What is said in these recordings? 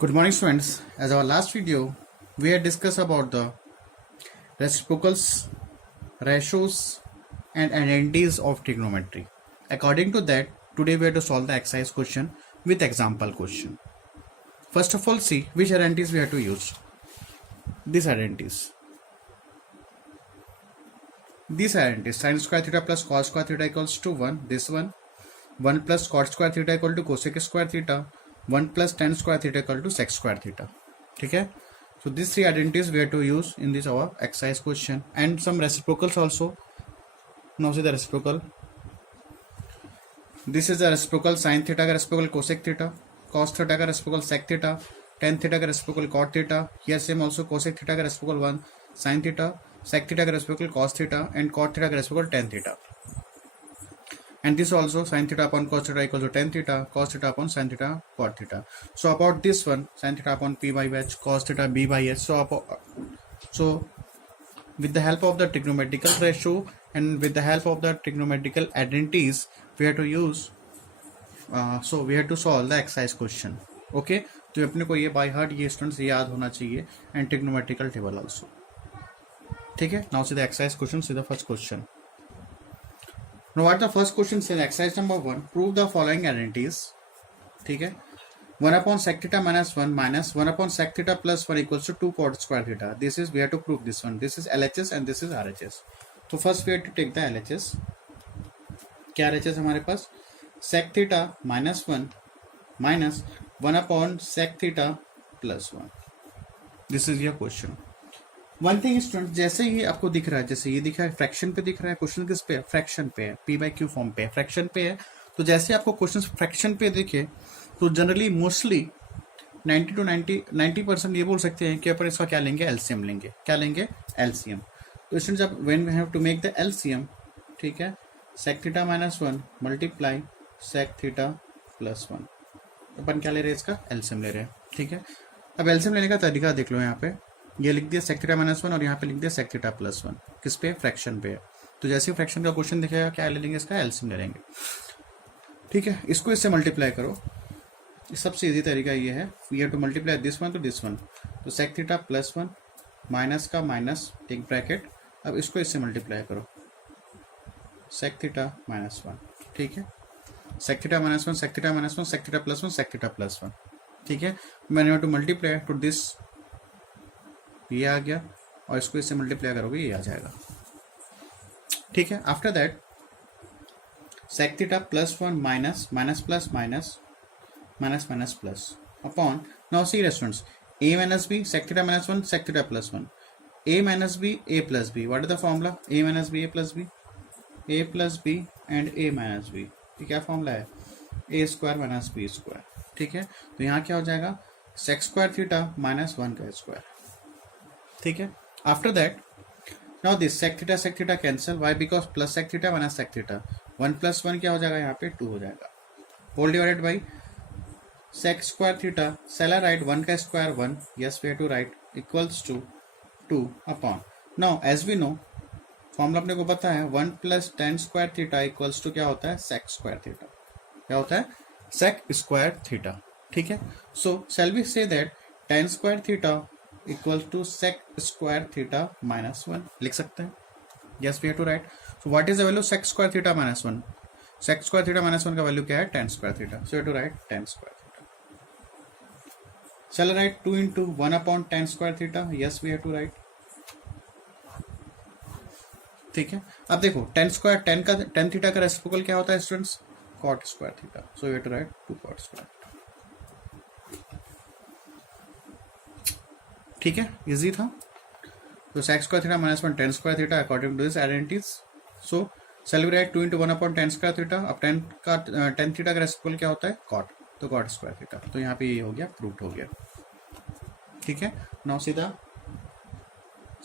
Good morning, students. As our last video, we had discussed about the reciprocals, ratios, and identities of trigonometry. According to that, today we have to solve the exercise question with example question. First of all, see which identities we have to use. These identities. Sin square theta plus cos square theta equals to 1. This one. 1 plus cot square theta equal to cosec square theta. 1 plus tan square theta equal to sec square theta. Okay. So these three identities we have to use in this our exercise question, and some reciprocals also. Now see the reciprocal. This is the reciprocal sin theta का reciprocal cosec theta, cos theta का reciprocal sec theta, tan theta का reciprocal cot theta. Here same also cosec theta का reciprocal 1 sin theta, sec theta का reciprocal cos theta, and cot theta का reciprocal tan theta. And this also sin theta upon cos theta equals to tan theta, cos theta upon sin theta, cot theta. So about this one, sin theta upon p by h, cos theta b by h. So with the help of the trigonometrical ratio and with the help of the trigonometrical identities, we have to use. So we have to solve the exercise question. Okay, तो अपने को ये by heart ये students याद होना चाहिए, and trigonometrical table also. ठीक है. Now see the exercise question. See the first question. Now what the first question says, exercise number 1, prove the following identities. ठीक है. 1 upon sec theta minus 1 minus 1 upon sec theta plus 1 equals to 2 cot square theta. This is, we have to prove this one. This is LHS and this is RHS. So first we have to take the LHS. क्या RHS हमारे पास? sec theta minus 1 minus 1 upon sec theta plus 1. This is your question. One thing student, जैसे ही आपको दिख रहा है, जैसे ये दिख रहा है फ्रैक्शन पे दिख रहा है, क्वेश्चन किस पे है? फ्रैक्शन पे है, पी बाई क्यू फॉर्म पे है, फ्रैक्शन पे है. तो जैसे आपको क्वेश्चन फ्रैक्शन पे दिखे तो जनरली मोस्टली 90 to 90% ये बोल सकते हैं कि अपन इसका क्या लेंगे? एलसीएम लेंगे. क्या लेंगे? एलसीएम. तो स्टूडेंट जब when we have to make the LCM, ठीक है, sec theta minus 1 multiply sec theta plus 1, अपन क्या ले रहे हैं? इसका एलसीएम ले रहे हैं. ठीक है. अब एलसीएम लेने का तरीका देख लो. यहाँ पे ये लिख दिया सेक थीटा माइनस 1 और यहाँ पे लिख दिया सेक थीटा प्लस 1. किस पे? फ्रैक्शन पे है. तो जैसे ही फ्रैक्शन का क्वेश्चन दिखेगा क्या ले लेंगे? इसका एलसीएम ले लेंगे. ठीक है. इसको इससे मल्टीप्लाई करो. सबसे इजी तरीका ये है, we have to multiply this one to this one. तो सेक थीटा प्लस 1 माइनस का माइनस एक ब्रैकेट. अब इसको इससे मल्टीप्लाई करो, सेक थीटा माइनस 1. ठीक है. Sec theta minus 1, sec theta minus 1, sec theta plus 1, sec theta plus 1. ठीक है. मैंने टू मल्टीप्लाई टू दिस, ये आ गया, और इसको इससे मल्टीप्लाई करोगे ये आ जाएगा. ठीक है. After that sec theta plus 1 minus minus plus minus minus minus plus upon, now see restaurants, A minus B sec theta minus 1 sec theta plus 1, A minus B A plus B. What is the formula? A minus B A plus B, A plus B and A minus B. ये क्या formula है? ए square minus B square. ठीक है. तो यहाँ क्या हो जाएगा? सेक स्क्वायर थीटा माइनस 1 का स्क्वायर. ठीक है. After that now this sec theta cancel. Why? Because plus sec theta minus sec theta. 1 plus 1 क्या हो जाएगा? यहाँ पे 2 हो जाएगा. Whole divided by sec square theta. Cell write 1 का square 1. Yes we have to write equals to 2 upon. Now as we know formula अपने को पता है, 1 plus tan square theta equals to क्या होता है? Sec square theta. क्या होता है? Sec square theta. ठीक है. So shall we say that tan square theta equal to sec square theta minus 1 लिख सकते हैं. Yes we have to write. So what is the value sec square theta minus 1? Sec square theta minus 1 का value क्या है? Tan square theta. So you have to write tan square theta. चल write 2 into 1 upon tan square theta. Yes we have to write. ठीक है. अब देखो ten theta का reciprocal क्या होता है students? Cot square theta. So you have to write 2 cot square. ठीक है. इजी था. तो sec square theta minus 1 tan square theta according to this identities. So shall we write 2 into 1 upon tan square theta. अब tan theta का reciprocal क्या होता है? Cot. तो कॉट स्क्वायर थीटा. तो यहाँ पे ये हो गया, प्रूव्ड हो गया. ठीक है. नाउ सीधा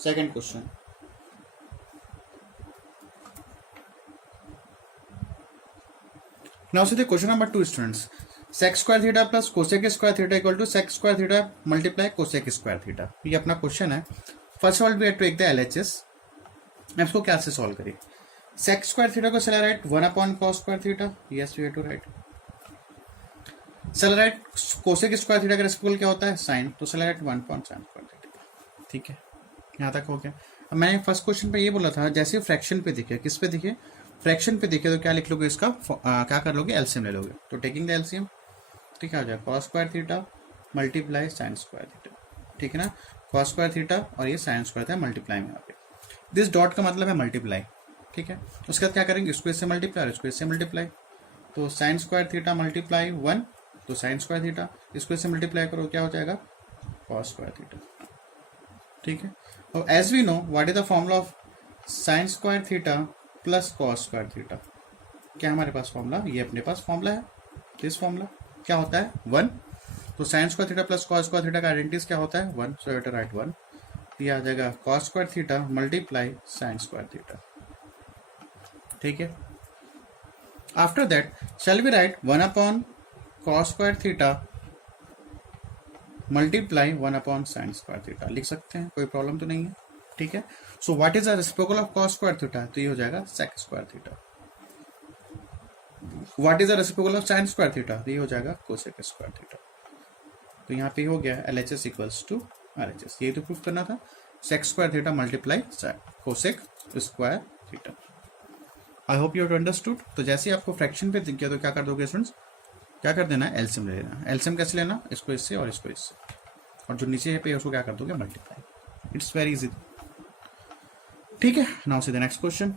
सेकंड क्वेश्चन. नाउ सीधे question number 2 students. Sec square theta plus cosec square theta equal to sec square theta multiply cosec square theta. ये अपना क्वेश्चन है. First of all we have to take the LHS. इसको क्या से solve करें? सेक square theta को चला write 1 upon cos square theta. Yes we have to write. सेलेराइट कोसेक स्क्वायर थीटा का रेसिप्रोकल क्या होता है? साइन। तो सेलेराइट 1/sin स्क्वायर थीटा। ठीक है, यहाँ तक हो गया। अब मैंने फर्स्ट क्वेश्चन पे ये बोला था जैसे फ्रैक्शन पे दिखे, किस पे दिखे? फ्रैक्शन पे दिखे तो क्या लिख लोगे इसका? क्या कर लोगे? एलसीएम ले लोगे। तो टेकिंग द एलसीएम, ठीक है, आ जाएगा cos square theta multiply sine square theta. ठीक है ना, कॉस स्क्वायर थीटा और ये साइन स्क्वायर था मल्टीप्लाई में यहाँ पे। दिस डॉट का मतलब है मल्टीप्लाई। ठीक है, उसके बाद क्या करेंगे? इसको इससे मल्टीप्लाई और इसको इससे मल्टीप्लाई। तो साइन स्क्वायर थीटा मल्टीप्लाई 1, तो साइन स्क्वायर थीटा, इसको इससे मल्टीप्लाई करो, क्या हो जाएगा? Cos square theta. ठीक है, और as we know what is the formula of sine square theta plus cos square theta? क्या हमारे पास फॉर्मूला? ये अपने पास फॉर्मूला है, दिस फॉर्मूला क्या होता है? 1। तो sine square theta plus cos square theta का आइडेंटिटीज क्या होता है? 1। So you have to write 1। ये आ जाएगा cos square theta multiply sine square theta. ठीक है, after that shall we write 1 cos square theta multiply 1 sin square theta. लिख सकते हैं, कोई प्रॉब्लम तो नहीं है। ठीक है, so what is the reciprocal of cos square theta? तो ये हो जाएगा sec square theta. What is the reciprocal of sin square theta? तो ये हो जाएगा cosec स्क्वायर थीटा। तो यहाँ पे हो गया LHS इक्वल्स टू RHS। ये तो प्रूफ करना था, sec square theta multiply cosec square theta. I hope you have understood. तो जैसे ही आपको फ्रैक्शन पे दिख गया तो क्या कर दोगे स्टूडेंट्स? क्या कर देना है? एलसीएम ले लेना। एलसीएम कैसे लेना? इसको इससे और इसको इससे, और जो नीचे पे उसको क्या कर दोगे? मल्टीप्लाई। It's very easy. ठीक है, now see the next question.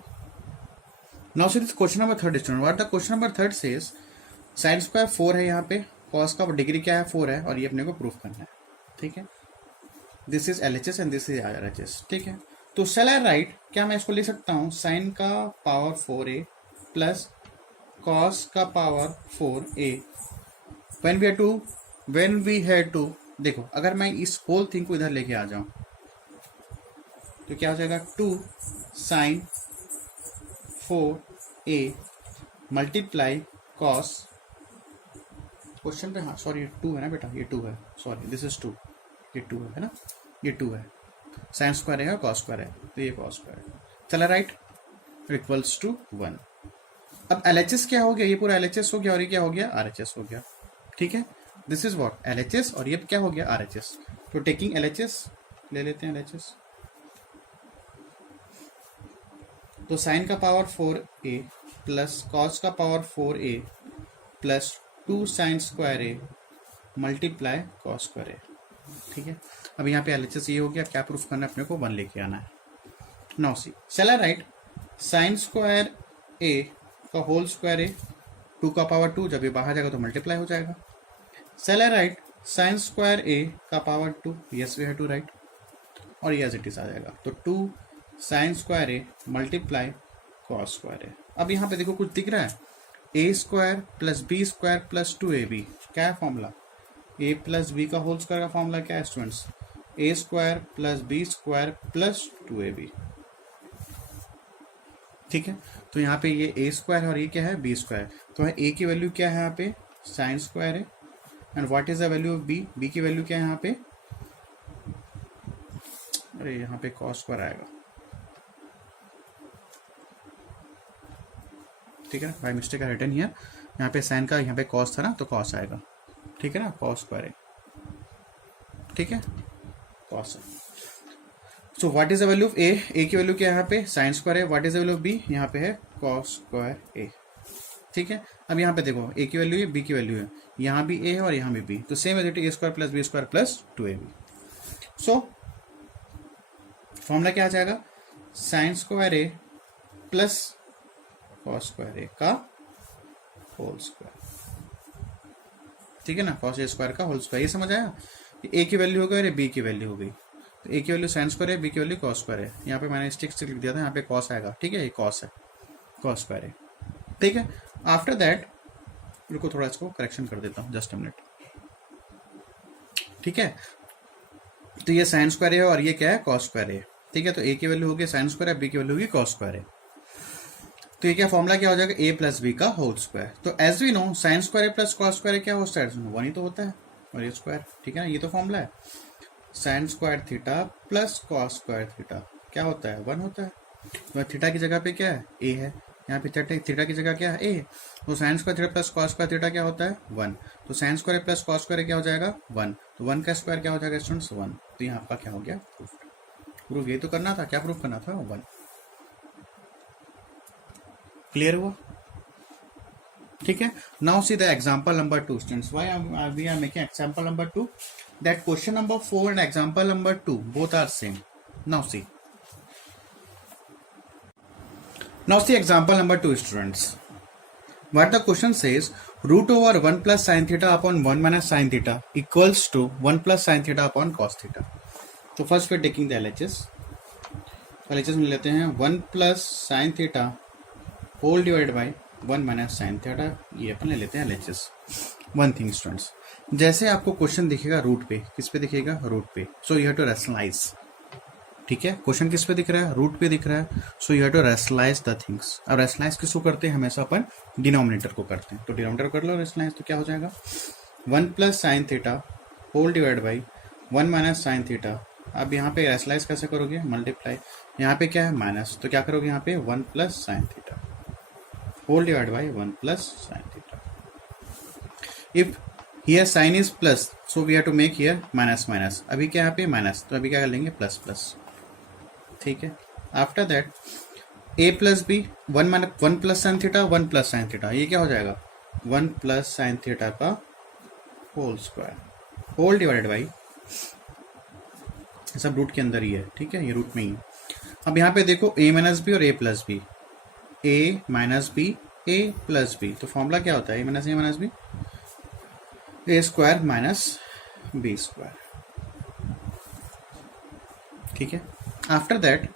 Now see this question number 3 student. What the question number 3 says sine square 4 है यहाँ पे, कॉस का डिग्री क्या है? 4 है, और ये अपने को प्रूफ करना है। ठीक है, this is LHS and this is RHS। ठीक है, तो शैल आई राइट, क्या मैं इसको लिख सकता हूँ साइन का पावर 4a प्लस कॉस का power 4a when we had to देखो, अगर मैं इस होल थिंग को इधर लेके आ जाऊं तो क्या हो जाएगा? 2 sign 4a multiply cos, question पे, हाँ सॉरी 2 है ना बेटा, ये 2 है, सॉरी दिस इज 2, ये 2 है ना, ये 2 है, साइन स्क्वायर है और कॉस स्क्वायर है, तो ये कॉस स्क्वायर है। चला राइट, इक्वल्स टू 1। अब LHS क्या हो गया? ये पूरा LHS हो गया, और ये क्या हो गया? RHS हो गया। ठीक है, दिस इज व्हाट? LHS, और ये क्या हो गया? RHS। तो टेकिंग LHS ले लेते हैं LHS। तो साइन का पावर 4a प्लस कॉस का power 4a plus 2 sine square a multiply cos square a। ठीक है, अब यहाँ पे LHS ये हो गया। क्या प्रूफ करना है अपने को? 1 लेके आना है। Now see, shall I write sine square a का होल स्क्वायर a, 2 का पावर 2, जब ये बाहर जाएगा तो मल्टीप्लाई हो जाएगा। Shall I write sine square a का power 2? Yes we have to write, और ये एज इट इज आ जाएगा। तो 2 sine square a multiply cos square a। अब यहाँ पे देखो कुछ दिख रहा है, a square plus b square plus 2ab। क्या है फॉर्मूला? a प्लस b का होल स्क्वायर का फॉर्मूला क्या है students? a square plus b square plus 2ab। ठीक है, तो यहाँ पे ये a स्क्वायर है और ये क्या है? b square. तो a की वैल्यू क्या है यहाँ पे? साइन स्क्वायर है। And what is the value of b? b की वैल्यू क्या है यहाँ पे? अरे यहाँ पे कॉस स्क्वायर आएगा। ठीक है ना, बाय मिस्टेक है रिटर्न हियर। यहाँ पे साइन का, यहाँ पे कॉस था ना, तो कॉस आएगा। ठीक है ना, कॉस स्क्वायर है। ठीक है, कॉस है। So what is the value of a? a की वैल्यू क्या है यहाँ पे? साइन स्क्वायर है। What is the value of b? यहाँ पे है कॉस स्क्वायर a। ठीक है, अब यहाँ पे देखो a की वैल्यू है, b की वैल्यू है, यहाँ भी a है और यहाँ भी b, तो same as it is a square plus b square plus 2ab। So formula क्या आ जाएगा? Sine square a plus cos square a का होल स्क्वायर। ठीक है ना, कॉस a स्क्वायर का होल स्क्वायर। ये समझ आया? a की वैल्यू हो गई और b की वैल्यू हो गई। तो a की वैल्यू साइन स्क्वायर है, b की वैल्यू कॉस स्क्वायर है। यहाँ पे मैंने स्टिक लिख दिया था, यहाँ पे कॉस आएगा। ठीक है, ये कॉस है, कॉस स्क्वायर है। ठीक है, आफ्टर दैट रुको थोड़ा इसको करेक्शन कर देता हूँ, जस्ट अ मिनट। ठीक है, तो ये साइन स्क्वायर है और ये क्या है? कॉस स्क्वायर है। ठीक है, तो a की वैल्यू होगी साइन स्क्वायर है, b की वैल्यू होगी कॉस स्क्वायर है। तो ये क्या फॉर्मूला क्या हो जाएगा? a प्लस b का होल स्क्वायर। तो as we know sine square plus cos square क्या होता है? 1 ही तो होता है, और ये स्क्वायर। ठीक है ना, ये तो फॉर्मूला है। Sine square theta plus cos square theta क्या होता है? 1 होता है। तो थीटा की जगह पे क्या है? a है, यहाँ पे थीटा की जगह क्या है ए, तो sine square theta plus cos square theta क्या होता है 1, तो sine square plus cos square क्या हो जाएगा 1, तो 1 का स्क्वायर क्या हो जाएगा स्टूडेंट्स 1, तो यहाँ आपका क्या हो गया प्रूफ, ये तो करना था, क्या प्रूफ करना था 1। क्लियर हुआ? ठीक है, now see the example number 2 students, why we are making example number 2, that question number 4 and example number 2 both are same. Now see example number 2 students, what the question says, root over 1 plus sin theta upon 1 minus sin theta equals to 1 plus sin theta upon cos theta। तो first we taking the LHS में लेते हैं 1 plus sine theta whole divide by 1 minus sine theta, ये अपन ले लेते हैं LHS। One thing students, जैसे आपको क्वेश्चन दिखेगा रूट पे, किस पे दिखेगा रूट पे, so you have to rationalise. ठीक है, क्वेश्चन किस पे दिख रहा है रूट पे दिख रहा है, so you have to rationalise the things. अब रैशनलाइज किसको करते हैं, हमेशा अपन डिनोमिनेटर को करते हैं, तो डिनोमिनेटर कर लो रैशनलाइज, तो क्या हो जाएगा 1 plus sine theta whole divide by 1 minus sine theta. अब यहाँ पे रैशनलाइज कैसे करोगे, मल्टीप्लाई, यहाँ पे क्या है माइनस, तो क्या करोगे यहाँ पे 1 plus sine theta whole divide by 1 plus sine theta. If here sine is plus, so we have to make here minus minus, अभी क्या यहाँ पे माइनस, तो अभी क्या कर लेंगे प्लस प्लस। ठीक है, after that a plus b 1 plus sine theta 1 plus sine theta, ये क्या हो जाएगा 1 प्लस साइन थीटा का whole square whole divided by, सब रूट के अंदर ही है। ठीक है, ये रूट में ही। अब यहाँ पे देखो a माइनस बी और a plus b, a minus B a plus B, तो फॉर्मूला क्या होता है a minus B a square minus B square. ठीक है, after that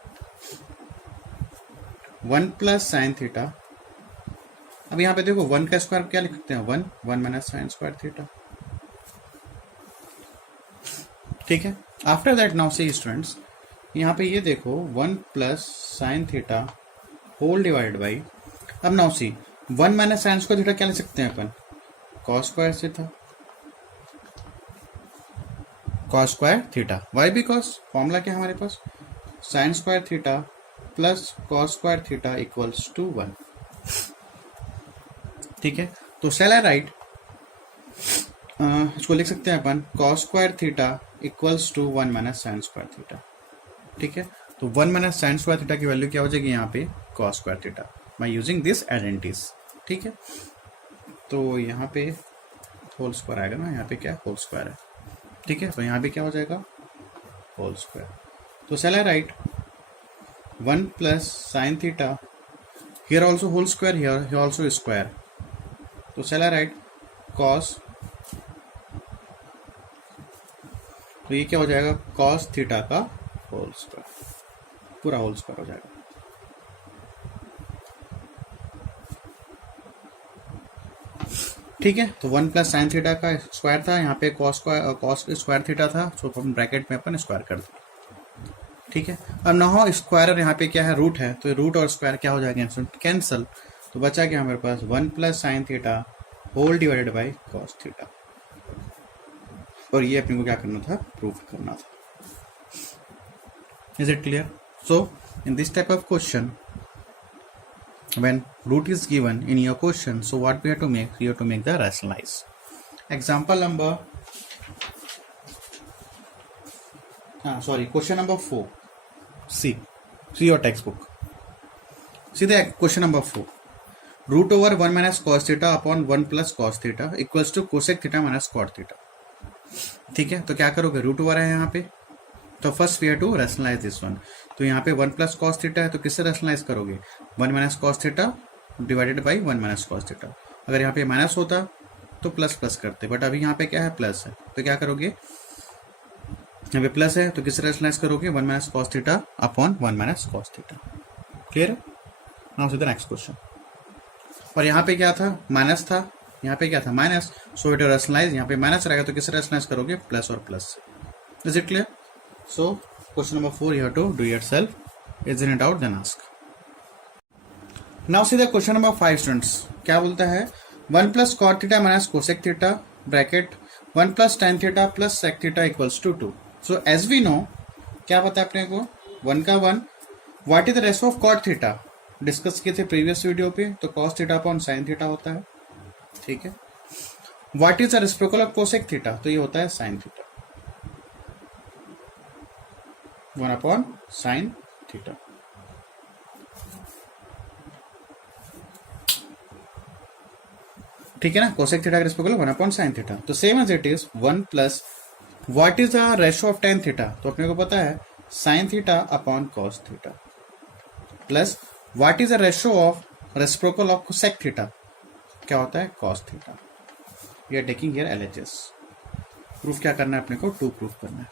1 plus sine theta, अब यहाँ पे देखो 1 का स्क्वायर क्या लिखते हैं 1 माइनस साइन स्क्वायर थीटा। ठीक है, after that now see students, यहाँ पे ये देखो 1 plus sine theta whole divide by, अब now see 1 minus sine square theta क्या लिख सकते हैं अपन cos square theta, cos square theta, why because formula क्या है हमारे पास sine square theta plus cos square theta equals to 1। ठीक है, तो शैल आई राइट, इसको लिख सकते हैं अपन cos square theta equals to 1 minus sine square theta. ठीक है, तो 1 माइनस साइन स्क्वायर थीटा की वैल्यू क्या हो जाएगी यहाँ पे cos square theta by using this identities. ठीक है, तो यहाँ पे होल स्क्वायर आएगा ना, यहाँ पे क्या होल स्क्वायर है। ठीक है, तो यहाँ पे क्या हो जाएगा होल स्क्वायर, तो shall I write 1 plus sin theta, here also whole square, here also square, तो shall I write cos, तो ये क्या हो जाएगा cos थीटा का होल स्क्वायर, पूरा होल स्क्वायर हो जाएगा। ठीक है, तो 1 प्लस साइन थीटा का स्क्वायर था, यहाँ पे कॉस स्क्वायर थीटा था, तो अपन ब्रैकेट में अपन स्क्वायर कर दिया। ठीक है, अब ना हो स्क्वायर और यहाँ पे क्या है रूट है, तो रूट और स्क्वायर क्या हो जाएगा कैंसल, तो बचा क्या हमारे पास 1 plus sine theta whole divided by cos theta, और ये अपने को क्या करना था प्रूफ करना था। Is it clear? So in this type of question when root is given in your question, so what we have to make, you have to make the rationalize. Example number question number 4. See your textbook. See the question number 4. Root over 1 minus cos theta upon 1 plus cos theta equals to cosec theta minus cot theta. ठीक है, तो क्या करोगे root over है यहाँ पे, तो first we have to rationalise this one, तो यहाँ पे 1 प्लस कॉस थीटा है, तो किससे रैशनलाइज करोगे 1 minus cos theta divided by 1 minus cos theta. अगर यहाँ पे माइनस होता तो प्लस प्लस करते, बट अभी यहाँ पे क्या है प्लस है, तो क्या करोगे यहाँ पे प्लस है तो किससे रैशनलाइज करोगे 1 minus cos theta upon 1 minus cos theta. Clear? Now see the next question, और यहाँ पे क्या था माइनस था, यहाँ पे क्या था माइनस, सो इट रैशनलाइज, यहाँ पे माइनस रहेगा तो किससे रैशनलाइज करोगे प्लस और plus. Is it clear? So question number 4 you have to do yourself. Is it in doubt then ask. Now see the question number 5 students. क्या बोलता है 1 plus cot theta minus cosec theta bracket 1 plus tan theta plus sec theta equals to 2. So as we know क्या पता है अपने को 1 का 1, what is the ratio of cot theta? Discuss किए थे प्रीवियस वीडियो पे, तो cos theta upon sine theta होता है, ठीक है। What is the reciprocal of cosec theta, तो ये होता है sine theta, 1 upon sine theta. ठीक है ना, कोसेक थीटा का रेसिप्रोकल 1 अपॉन साइन थीटा। तो same as it is 1 plus what is the ratio of tan theta, तो अपने को पता है sine theta upon cos theta, plus what is the ratio of reciprocal of cosec theta, क्या होता है cos theta. We are taking here LHS. Proof क्या करना है अपने को, 2 प्रूफ करना है।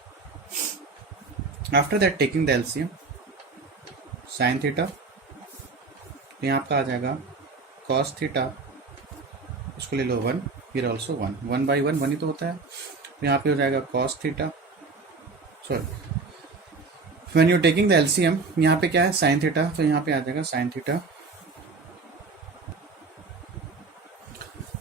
After that taking the LCM, sine theta, तो यहाँ आपका आ जाएगा कॉस थीटा, इसको ले लो 1, फिर ऑल्सो 1, 1 बाई 1 1 ही तो होता है। तो यहाँ पे हो जाएगा cos theta, sorry when you taking the LCM, यहाँ पे क्या है साइन थीटा, तो यहाँ पे आ जाएगा sine theta.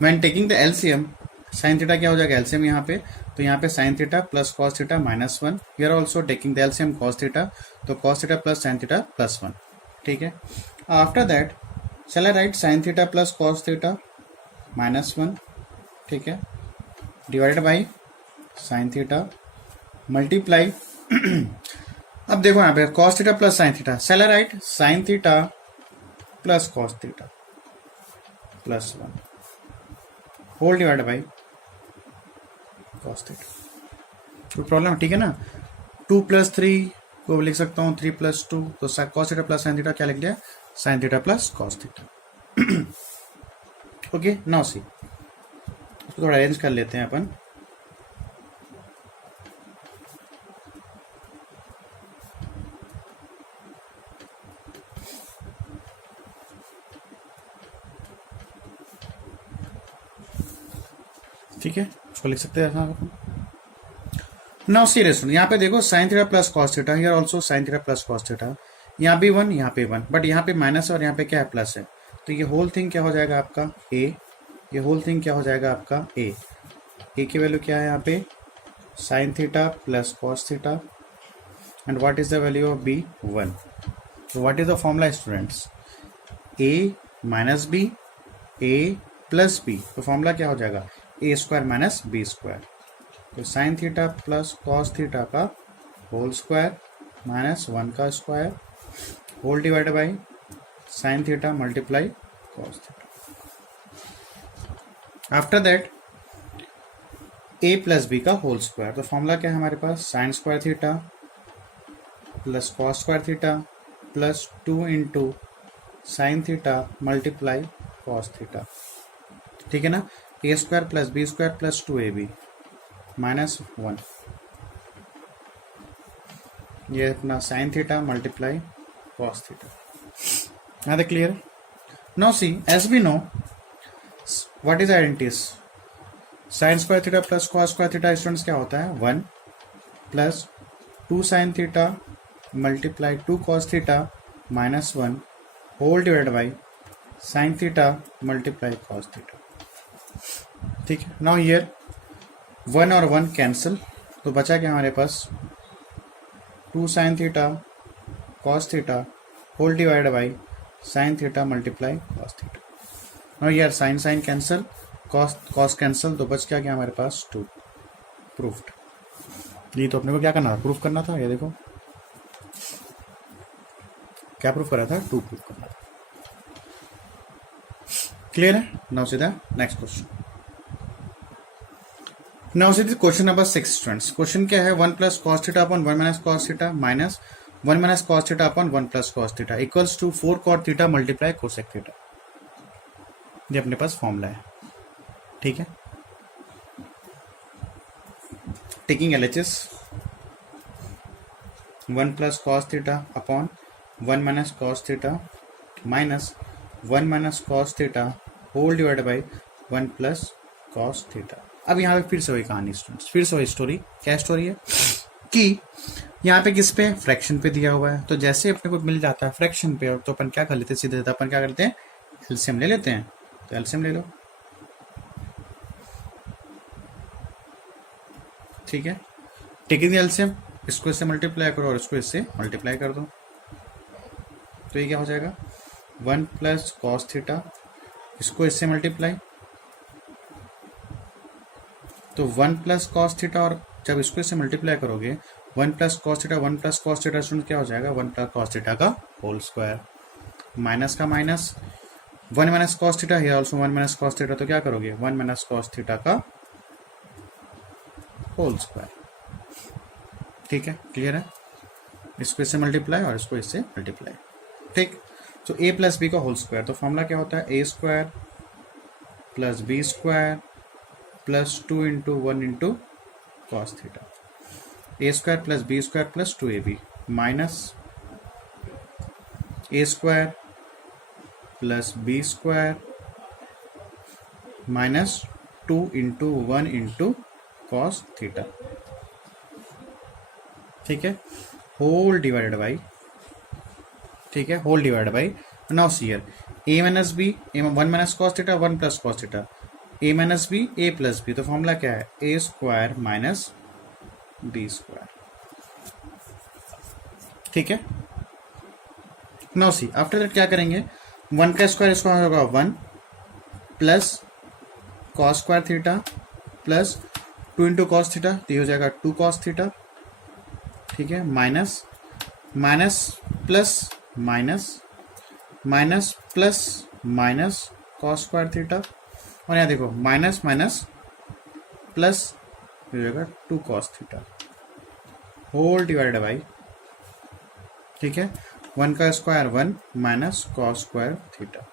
When taking the LCM, sine theta क्या हो जाएगा एलसीएम यहाँ पे, तो यहाँ पे sine theta plus cos theta minus 1, here also taking the LCM cos theta, तो cos theta plus sine theta plus 1, ठीक है। After that shall I write sine theta plus cos theta minus 1, ठीक है, divided by sine theta multiply अब देखो यहाँ पे cos theta plus sine theta, shall I write sine theta plus cos theta plus 1 whole divide by cos theta. कोई problem, ठीक है ना। 2 प्लस 3 को लिख सकता हूँ 3 प्लस 2, तो cos theta plus sine theta क्या लिख दिया, sign theta plus cos theta. Okay, now see, इसको थोड़ा अरेंज कर लेते हैं अपन। ठीक है, इसको लिख सकते हैं ऐसा अपन। नाउ सीरियस, यहाँ पे देखो sign theta plus cos theta, here also sign theta plus cos theta, यहाँ भी 1 यहाँ पे 1, बट यहाँ पे माइनस और यहाँ पे क्या है प्लस है, तो ये होल थिंग क्या हो जाएगा आपका a, ये होल थिंग क्या हो जाएगा आपका a की वैल्यू क्या है यहाँ पे sine theta plus cos theta, and what is the value of b 1। तो what is the formula students, a minus b, a plus b, तो फॉर्मूला क्या हो जाएगा a square minus b square, तो sine theta plus cos theta का whole square minus 1 का square whole divide by sine theta multiply cos theta. After that a plus b का whole square, तो formula क्या है हमारे पास sine square theta plus cos square theta plus 2 into sine theta multiply cos theta, ठीक है ना। a square plus b square plus 2ab minus 1, ये अपना sine theta multiply cos theta. now the clear, now see as we know what is identities, sine square theta plus cos square theta students क्या होता है 1 plus 2 sine theta multiply 2 cos theta minus 1 whole divide by sine theta multiply cos theta, ठीक है। Now here 1 और 1 cancel, तो बचा क्या हमारे पास 2 sine theta cos theta whole divide by sine theta multiply cos theta. Now यार sine sine cancel, cos cancel, तो बच क्या हमारे पास 2, प्रूफ्ड। ये तो अपने को क्या करना था, प्रूफ करना था। ये देखो क्या प्रूफ करा था, 2 प्रूफ करना था। क्लियर है। नाउ सीधा next question. Now see question number 6 students. Question क्या है 1 plus cos theta upon 1 minus cos theta minus 1 minus cos theta upon 1 plus cos theta equals to 4 cot theta multiply cosec theta. ये अपने पास formula है, ठीक है। Taking LHS 1 plus cos theta upon 1 minus cos theta minus 1 minus cos theta whole divide by 1 plus cos theta. अब यहाँ पे फिर से वही कहानी स्टूडेंट्स, फिर से वही स्टोरी। क्या स्टोरी है कि यहाँ पे किस पे, फ्रैक्शन पे दिया हुआ है। तो जैसे अपने को मिल जाता है फ्रैक्शन पे, तो अपन क्या कर लेते हैं, सीधे अपन क्या करते हैं, एलसीएम ले लेते हैं। तो एलसीएम ले लो, ठीक है। टेकिंग एलसीएम, इसको इससे मल्टीप्लाई करो और इसको इससे मल्टीप्लाई कर दो, तो ये क्या हो जाएगा 1 प्लस कॉस थीटा, इसको इससे मल्टीप्लाई, तो 1 प्लस कॉस थीटा, और जब इसको इससे मल्टीप्लाई करोगे 1 plus cos theta, 1 plus cos theta student क्या हो जाएगा, 1 प्लस कॉस थीटा का होल स्क्वायर, माइनस का माइनस, 1 माइनस कॉस थीटा है ऑल्सो 1 माइनस कॉस थीटा, तो क्या करोगे 1 माइनस कॉस थीटा का होल स्क्वायर। ठीक है, क्लियर है, इसको इससे मल्टीप्लाई और इसको इससे मल्टीप्लाई। ठीक, तो a प्लस बी का होल स्क्वायर, तो फॉर्मूला क्या होता है, ए square plus b square plus 2 into 1 into cos theta, a square plus b square plus 2ab minus a square plus b square minus 2 into 1 into cos theta. ठीक है, whole divided by, ठीक है, whole divided by, now see here a minus b, 1 minus cos theta, 1 plus cos theta, a minus B, a plus B, तो formula क्या है, ए square minus B square. ठीक है, now C after that क्या करेंगे, 1 का स्क्वायर इसका होगा 1 plus cos square theta plus 2 into cos theta, तो ये हो जाएगा 2 कॉस थीटा। ठीक है, minus minus plus minus minus plus minus cos square theta, और यहाँ देखो माइनस माइनस प्लस हो जाएगा 2 cos theta whole divided by, ठीक है, 1 का square 1 minus cos square theta.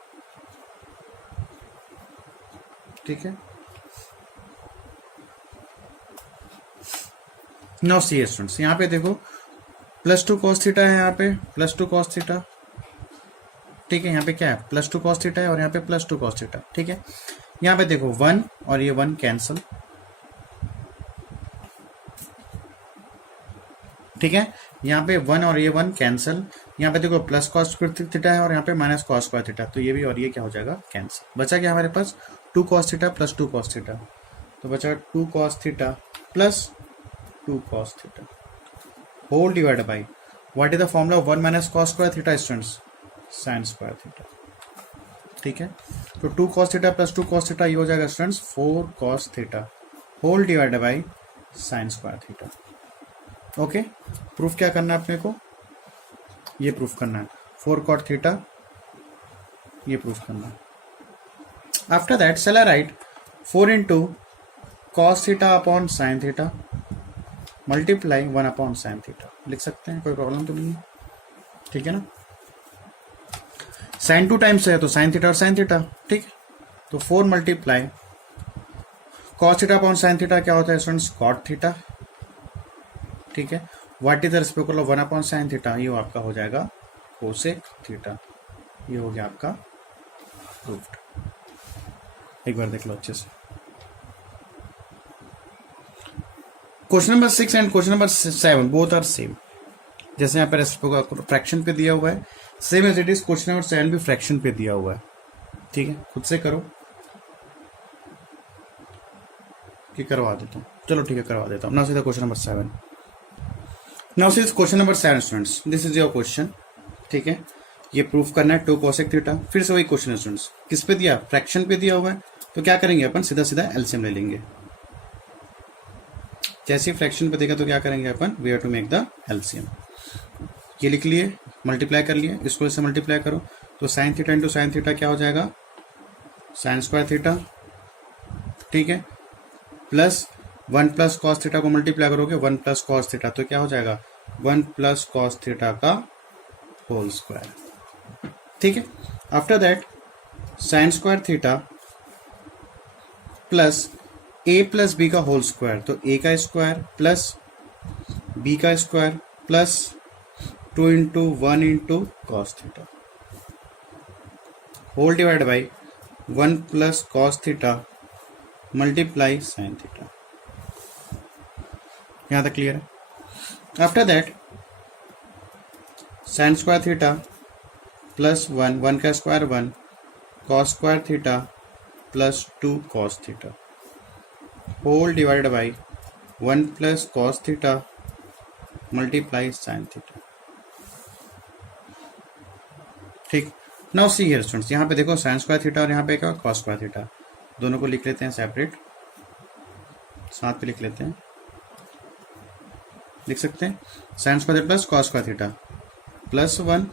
ठीक है, नाउ सी स्टूडेंट्स, यहाँ पे देखो प्लस 2 कॉस थीटा है, यहाँ पे प्लस 2 कॉस थीटा। ठीक है, यहाँ पे क्या है, प्लस 2 कॉस थीटा है और यहाँ पे प्लस 2 कॉस थीटा। ठीक है, यहाँ पे देखो 1 और ये 1 कैंसल। ठीक है, यहाँ पे 1 और ये 1 कैंसल, यहाँ पे देखो प्लस कॉस स्क्वायर थीटा है और यहाँ पे माइनस कॉस स्क्वायर थीटा, तो ये भी और ये क्या हो जाएगा, कैंसिल। बचा क्या हमारे पास, 2 cos theta plus 2 cos theta, तो बचा 2 cos theta plus 2 cos theta whole divide by, what is the formula of 1 minus cos square theta students, sine square theta. ठीक है, तो 2 cos theta plus 2 cos theta ये हो जाएगा students 4 cos theta whole divide by sine square theta. Okay, proof क्या करना है अपने को, ये प्रूफ करना है 4 कॉट थीटा, ये प्रूफ करना है। After that shall I right 4 into cos theta upon sine theta multiply 1 upon sine theta, लिख सकते हैं, कोई प्रॉब्लम तो नहीं है। ठीक है ना, साइन 2 टाइम्स है तो साइन थीटा और साइन थीटा। ठीक, तो 4 multiply cos theta upon sine theta क्या होता है स्टूडेंट्स, कॉट थीटा। ठीक है, what is the reciprocal of 1 upon sine theta, ये आपका हो जाएगा कोसेक थीटा। ये हो गया आपका प्रूफ्ड। एक बार देख लो अच्छे से। Question number 6 and question number 7 both are same, जैसे यहाँ पर रेसिप्रोकल फ्रैक्शन पे दिया हुआ है, same as it is question number 7 भी फ्रैक्शन पे दिया हुआ है। ठीक है, खुद से करो कि करवा देता हूँ, चलो ठीक है करवा देता हूँ। नाउ सीधा question number 7, now see question number 7 students, this is your question. ठीक है, ये प्रूफ करना है 2 कोसेक थीटा, फिर से वही क्वेश्चन है स्टूडेंट्स, किस पे दिया, फ्रैक्शन पे दिया हुआ है, तो क्या करेंगे अपन, सीधा सीधा एलसीएम ले लेंगे। जैसे ही फ्रैक्शन पे देगा तो क्या करेंगे अपन, we have to make the LCM. ये लिख लिए, मल्टीप्लाई कर लिए, इसको इससे मल्टीप्लाई करो, तो sine theta into sine theta क्या हो जाएगा, साइन स्क्वायर थीटा। ठीक है, प्लस 1 प्लस कॉस थीटा को मल्टीप्लाई करोगे 1 प्लस कॉस थीटा, तो क्या हो जाएगा 1 प्लस कॉस थीटा का होल स्क्वायर। ठीक है, after that sine square theta plus a plus b का होल स्क्वायर, तो ए का स्क्वायर प्लस बी का square plus 2 into 1 into cos theta whole divide by 1 plus cos theta multiply sine theta. यहां तक clear है। After that sine square theta plus 1 का square 1 cos square theta plus 2 cos theta whole divide by 1 plus cos theta multiply sine theta. ठीक, now see here students, यहाँ पे देखो sine square theta और यहाँ पे क्या कॉस स्क्वायर थीटा, दोनों को लिख लेते हैं सेपरेट, साथ पे लिख लेते हैं, लिख सकते हैं sine square theta plus cos square theta plus 1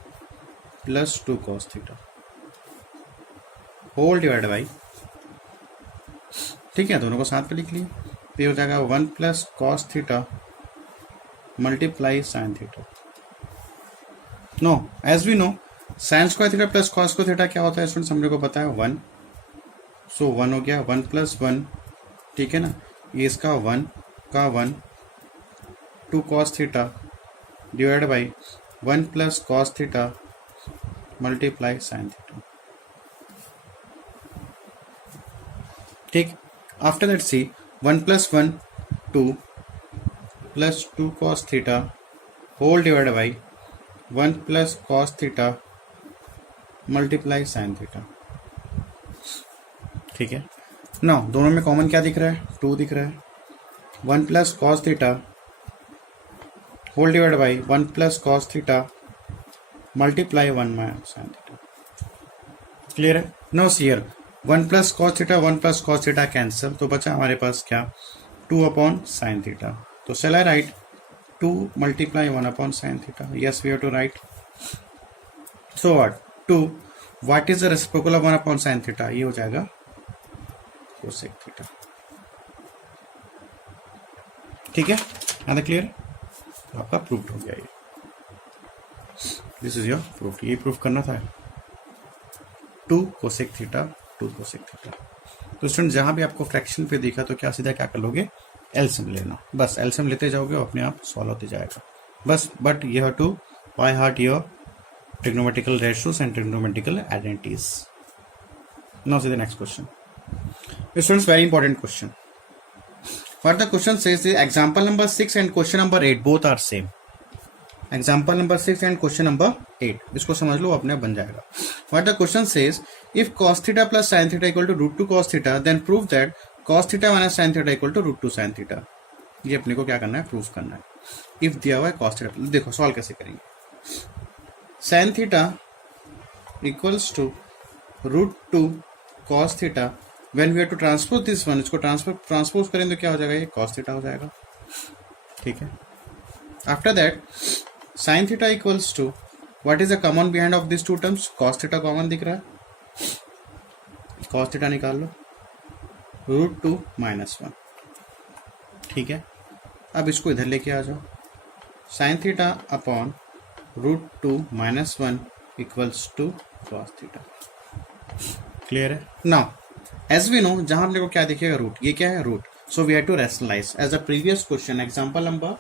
plus 2 cos theta whole divide by, ठीक है, दोनों को साथ पे लिख लिए, तो ये हो जाएगा 1 plus cos theta multiply sine theta. No, as we know sine square theta plus cos square theta क्या होता है स्टूडेंट्स, हम लोग को पता है 1, सो 1 हो गया 1 प्लस 1, ठीक है ना, ये इसका 1 का 1 2 cos theta divide by 1 plus cos theta multiply sine theta, ठीक। After that see 1 plus 1 2 plus 2 cos theta whole divide by 1 plus cos theta multiply sine theta, ठीक है। ना दोनों में कॉमन क्या दिख रहा है, 2 दिख रहा है, 1 plus cos theta whole divide by 1 plus cos theta multiply 1 minus sine theta, clear है। Now see here 1 plus cos theta 1 plus cos theta cancel, तो बचा हमारे पास क्या 2 अपॉन साइन थीटा, तो shall I write 2 multiply 1 upon sine theta, yes we have to write, so what 2 what is the reciprocal of 1 upon sine theta, ये हो जाएगा cosec theta, ठीक है, आधा क्लियर, आपका प्रूफ हो गया ये, दिस इज योर प्रूफ, ये प्रूफ करना था 2 कोसेक थीटा 2 कोसेक थीटा। तो स्टूडेंट जहां भी आपको फ्रैक्शन पे दिखा तो क्या सीधा क्या कर लोगे, एलसीएम लेना, बस एलसीएम लेते जाओगे और अपने आप सॉल्व होते जाएगा बस, but you have to by heart your trigonometrical ratios and trigonometrical identities. Now see the next question students, very important question, what the question says is example number 6 and question number 8 both are same, example number 6 and question number 8, इसको समझ लो अपने आप बन जाएगा। what the question says if cos theta plus sin theta equal to root 2 cos theta then prove that cos theta minus sin theta equal to root 2 sin theta, ये अपने को क्या करना है, प्रूफ करना है। if दिया हुआ है cos theta, देखो सॉल्व कैसे करेंगे, sin theta equals to root 2 cos theta, when we have to transpose this one, इसको ट्रांसपोज करें तो क्या हो जाएगा, ये cos theta हो जाएगा, ठीक है। After that sin theta equals to what is the common behind of these two terms, cos theta common दिख रहा है, cos theta निकाल लो, रूट 2 माइनस 1, ठीक है। अब इसको इधर लेके आ जाओ, sin theta upon root 2 minus 1 equals to cos theta, clear है। नाउ एज वी नो जहां अपने को क्या दिखेगा, रूट, ये क्या है root, so we have to rationalise as a previous question, example number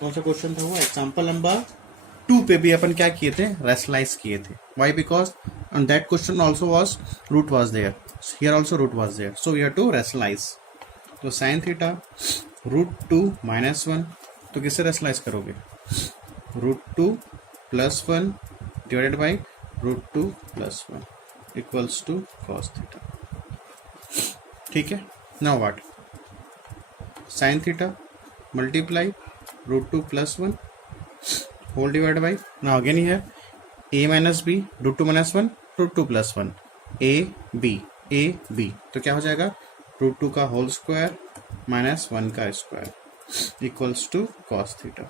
कौन सा क्वेश्चन था वो, एग्जांपल नंबर 2 पे भी अपन क्या किए थे, रैशनलाइज किए थे, why, because on that question also was root was there, here also root was there, so we have to rationalise, तो साइन थीटा रूट 2 माइनस 1, तो किससे रैशनलाइज करोगे, root 2 plus 1 divided by root 2 plus 1 equals to cos theta, ठीक है। Now what, sine theta multiply root 2 plus 1 whole divide by, now again ही है a minus B root 2 minus 1 root 2 plus 1 a b, तो क्या हो जाएगा root 2 का whole square minus 1 का square equals to cos theta.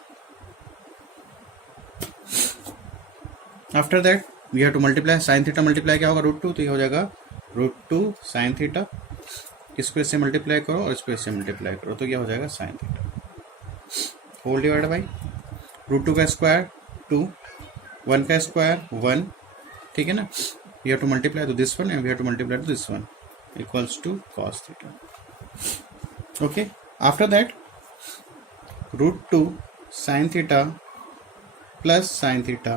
After that we have to multiply, sine theta multiply क्या होगा रूट 2, तो ये हो जाएगा रूट 2 साइन थीटा, इसको इससे मल्टीप्लाई करो और इसको इससे मल्टीप्लाई करो, तो क्या हो जाएगा sine theta whole divide by root 2 का स्क्वायर 2 1 का स्क्वायर 1, ठीक है ना, we have to multiply to this one and we have to multiply to this one equals to cos theta, okay. After that root 2 sine theta plus sine theta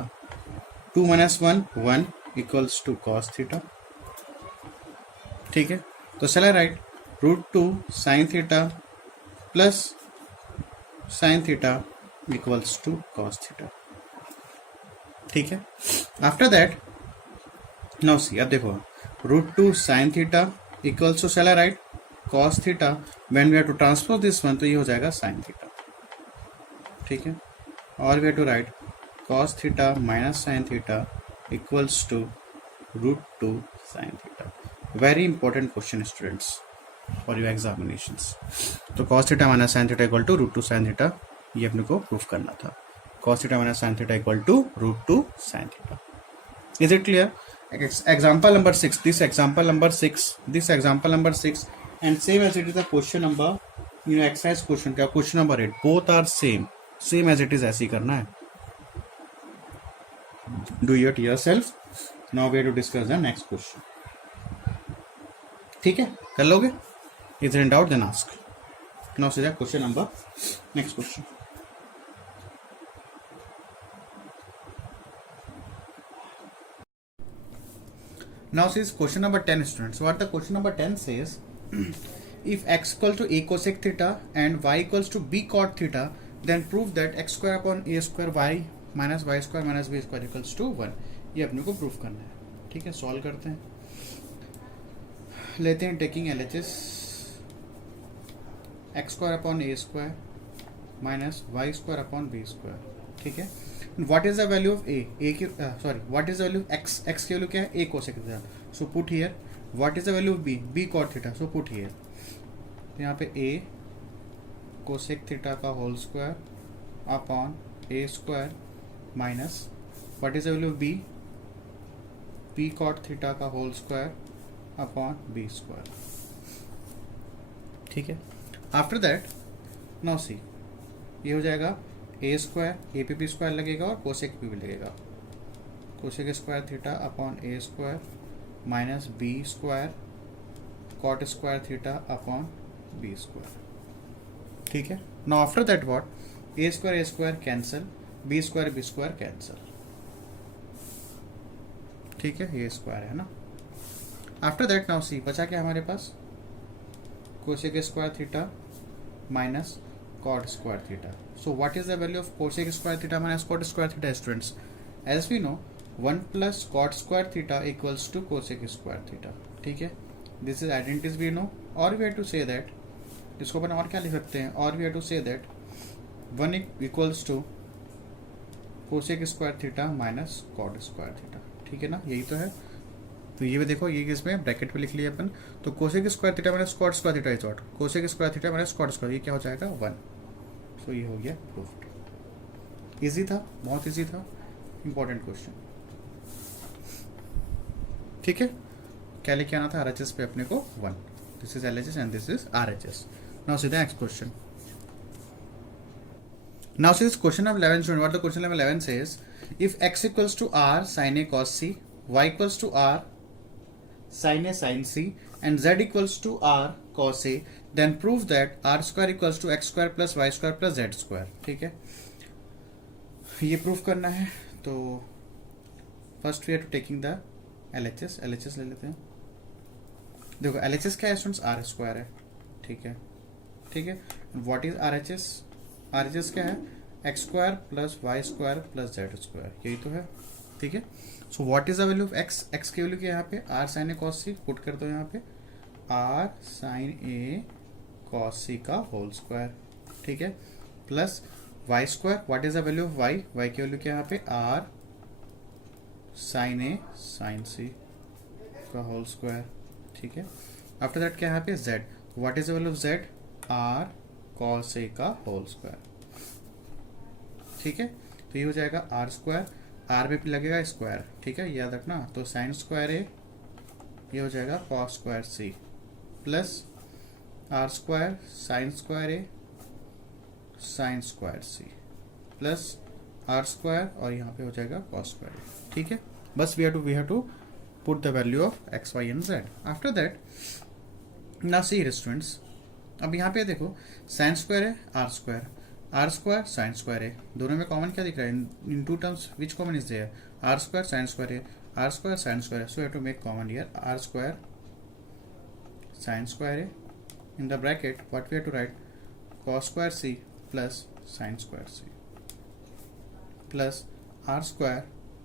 2 minus 1 1 equals to cos theta, ठीक है। तो shall I write root 2 sine theta plus sine theta equals to cos theta, ठीक है। After that now see, अब देखो root 2 sine theta equals to shall I write cos theta, when we have to transpose this one, तो ये हो जाएगा sine theta, ठीक है, और we have to write cos theta minus sine theta equals to √2 sin theta. Very important question students for your examinations. तो cos theta minus sin theta equal to √2 sin theta, ये अपने को proof करना था। cos theta minus sin theta equal to √2 sin theta. Is it clear? Example number 6. This example number 6 and same as it is the question number, exercise question क्या question number 8, both are same as it is, ऐसे ही करना है। Do it yourself. Now we have to discuss the next question. ठीक है, कर लोगे? Is there in doubt then ask. Now see the question number, next question. Now see question number 10 students. What the question number 10 says, if x equals to a cosec theta and y equals to b cot theta, then prove that x square upon a square y minus y square minus b square equals to 1. ये अपने को proof करना है। ठीक है, solve करते हैं। लेते हैं taking LHS, x square upon a square minus y square upon b square. ठीक है, what is the value of a की what is the value of x की वैल्यू क्या है, a cosec theta, so put here. What is the value of b cot theta, so put here. तो यहाँ पे a cosec theta का whole square upon a square minus what is the value of b cot theta का whole square upon b square. ठीक है, after that now सी, ये हो जाएगा ए स्क्वायर, ए पे बी स्क्वायर लगेगा और कोसेक भी लगेगा, cosec square theta upon a square minus B square cot square theta upon b square. ठीक है, now after that what, a square cancel, b square cancel. ठीक है, ये स्क्वायर है ना। आफ्टर दैट नाउ सी, बचा क्या हमारे पास, cosec square theta minus cot square theta. So what is the value of cosec square theta minus cot square theta, students? As we know, 1 plus cot square theta equals to cosec square theta. ठीक है, this is identities we know, or we have to say that, इसको अपन और क्या लिख सकते हैं, और we have to say that 1 equals to cosec square theta minus cot square theta. ठीक है ना, यही तो है। तो ये भी देखो, ये इसमें ब्रैकेट पे लिख लिया अपन, तो cosec square theta minus cot square theta is what, cosec square theta minus cot square, ये क्या हो जाएगा 1। तो ये हो गया प्रूफ्ड। इजी था, बहुत इजी था, इंपॉर्टेंट क्वेश्चन। ठीक है, क्या लेके आना था RHS पे अपने को 1, this is LHS and this is RHS। Now see the next question. Now see this question of 11 student, what the question number 11 says, if x equals to r sin a cos c, y equals to r sin a sin c and z equals to r cos a, then prove that r square equals to x square plus y square plus z square. ठीक है, ये proof करना है। तो first we are to taking the LHS ले लेते हैं। देखो LHS क्या है स्टूडेंट्स, r स्क्वायर है। ठीक है, ठीक है, व्हाट इज RHS क्या है, x square plus y square plus z square, यही तो है। ठीक है, so what is the value of x की वैल्यू क्या है यहाँ पे, r sin a cos c, put कर दो यहाँ पे r sin a cos c का होल स्क्वायर। ठीक है, plus y square, what is the value of y की वैल्यू क्या है यहाँ पे, r sin a sin c का होल स्क्वायर। ठीक है, आफ्टर दैट क्या है यहाँ पे z, what is the value of z, r cos a का होल स्क्वायर। ठीक है, तो ये हो जाएगा r स्क्वायर, आर पे लगेगा स्क्वायर। ठीक है, याद रखना, तो साइन स्क्वायर ए, ये हो जाएगा cos square c, plus r square sine square a sine square c, plus r square और यहाँ पे हो जाएगा कॉस स्क्वायर ए। ठीक है, बस we have to put the value of x y and z. After that now see students, अब यहाँ पे देखो साइन स्क्वायर है आर स्क्वायर साइन स्क्वायर है, दोनों में कॉमन क्या दिख रहा है, in two terms which common is there, r square sine square है, आर स्क्वायर साइन स्क्वायर है, so have to make common here r square sine square है, in the bracket what we have to write, cos square c plus sine square c plus r square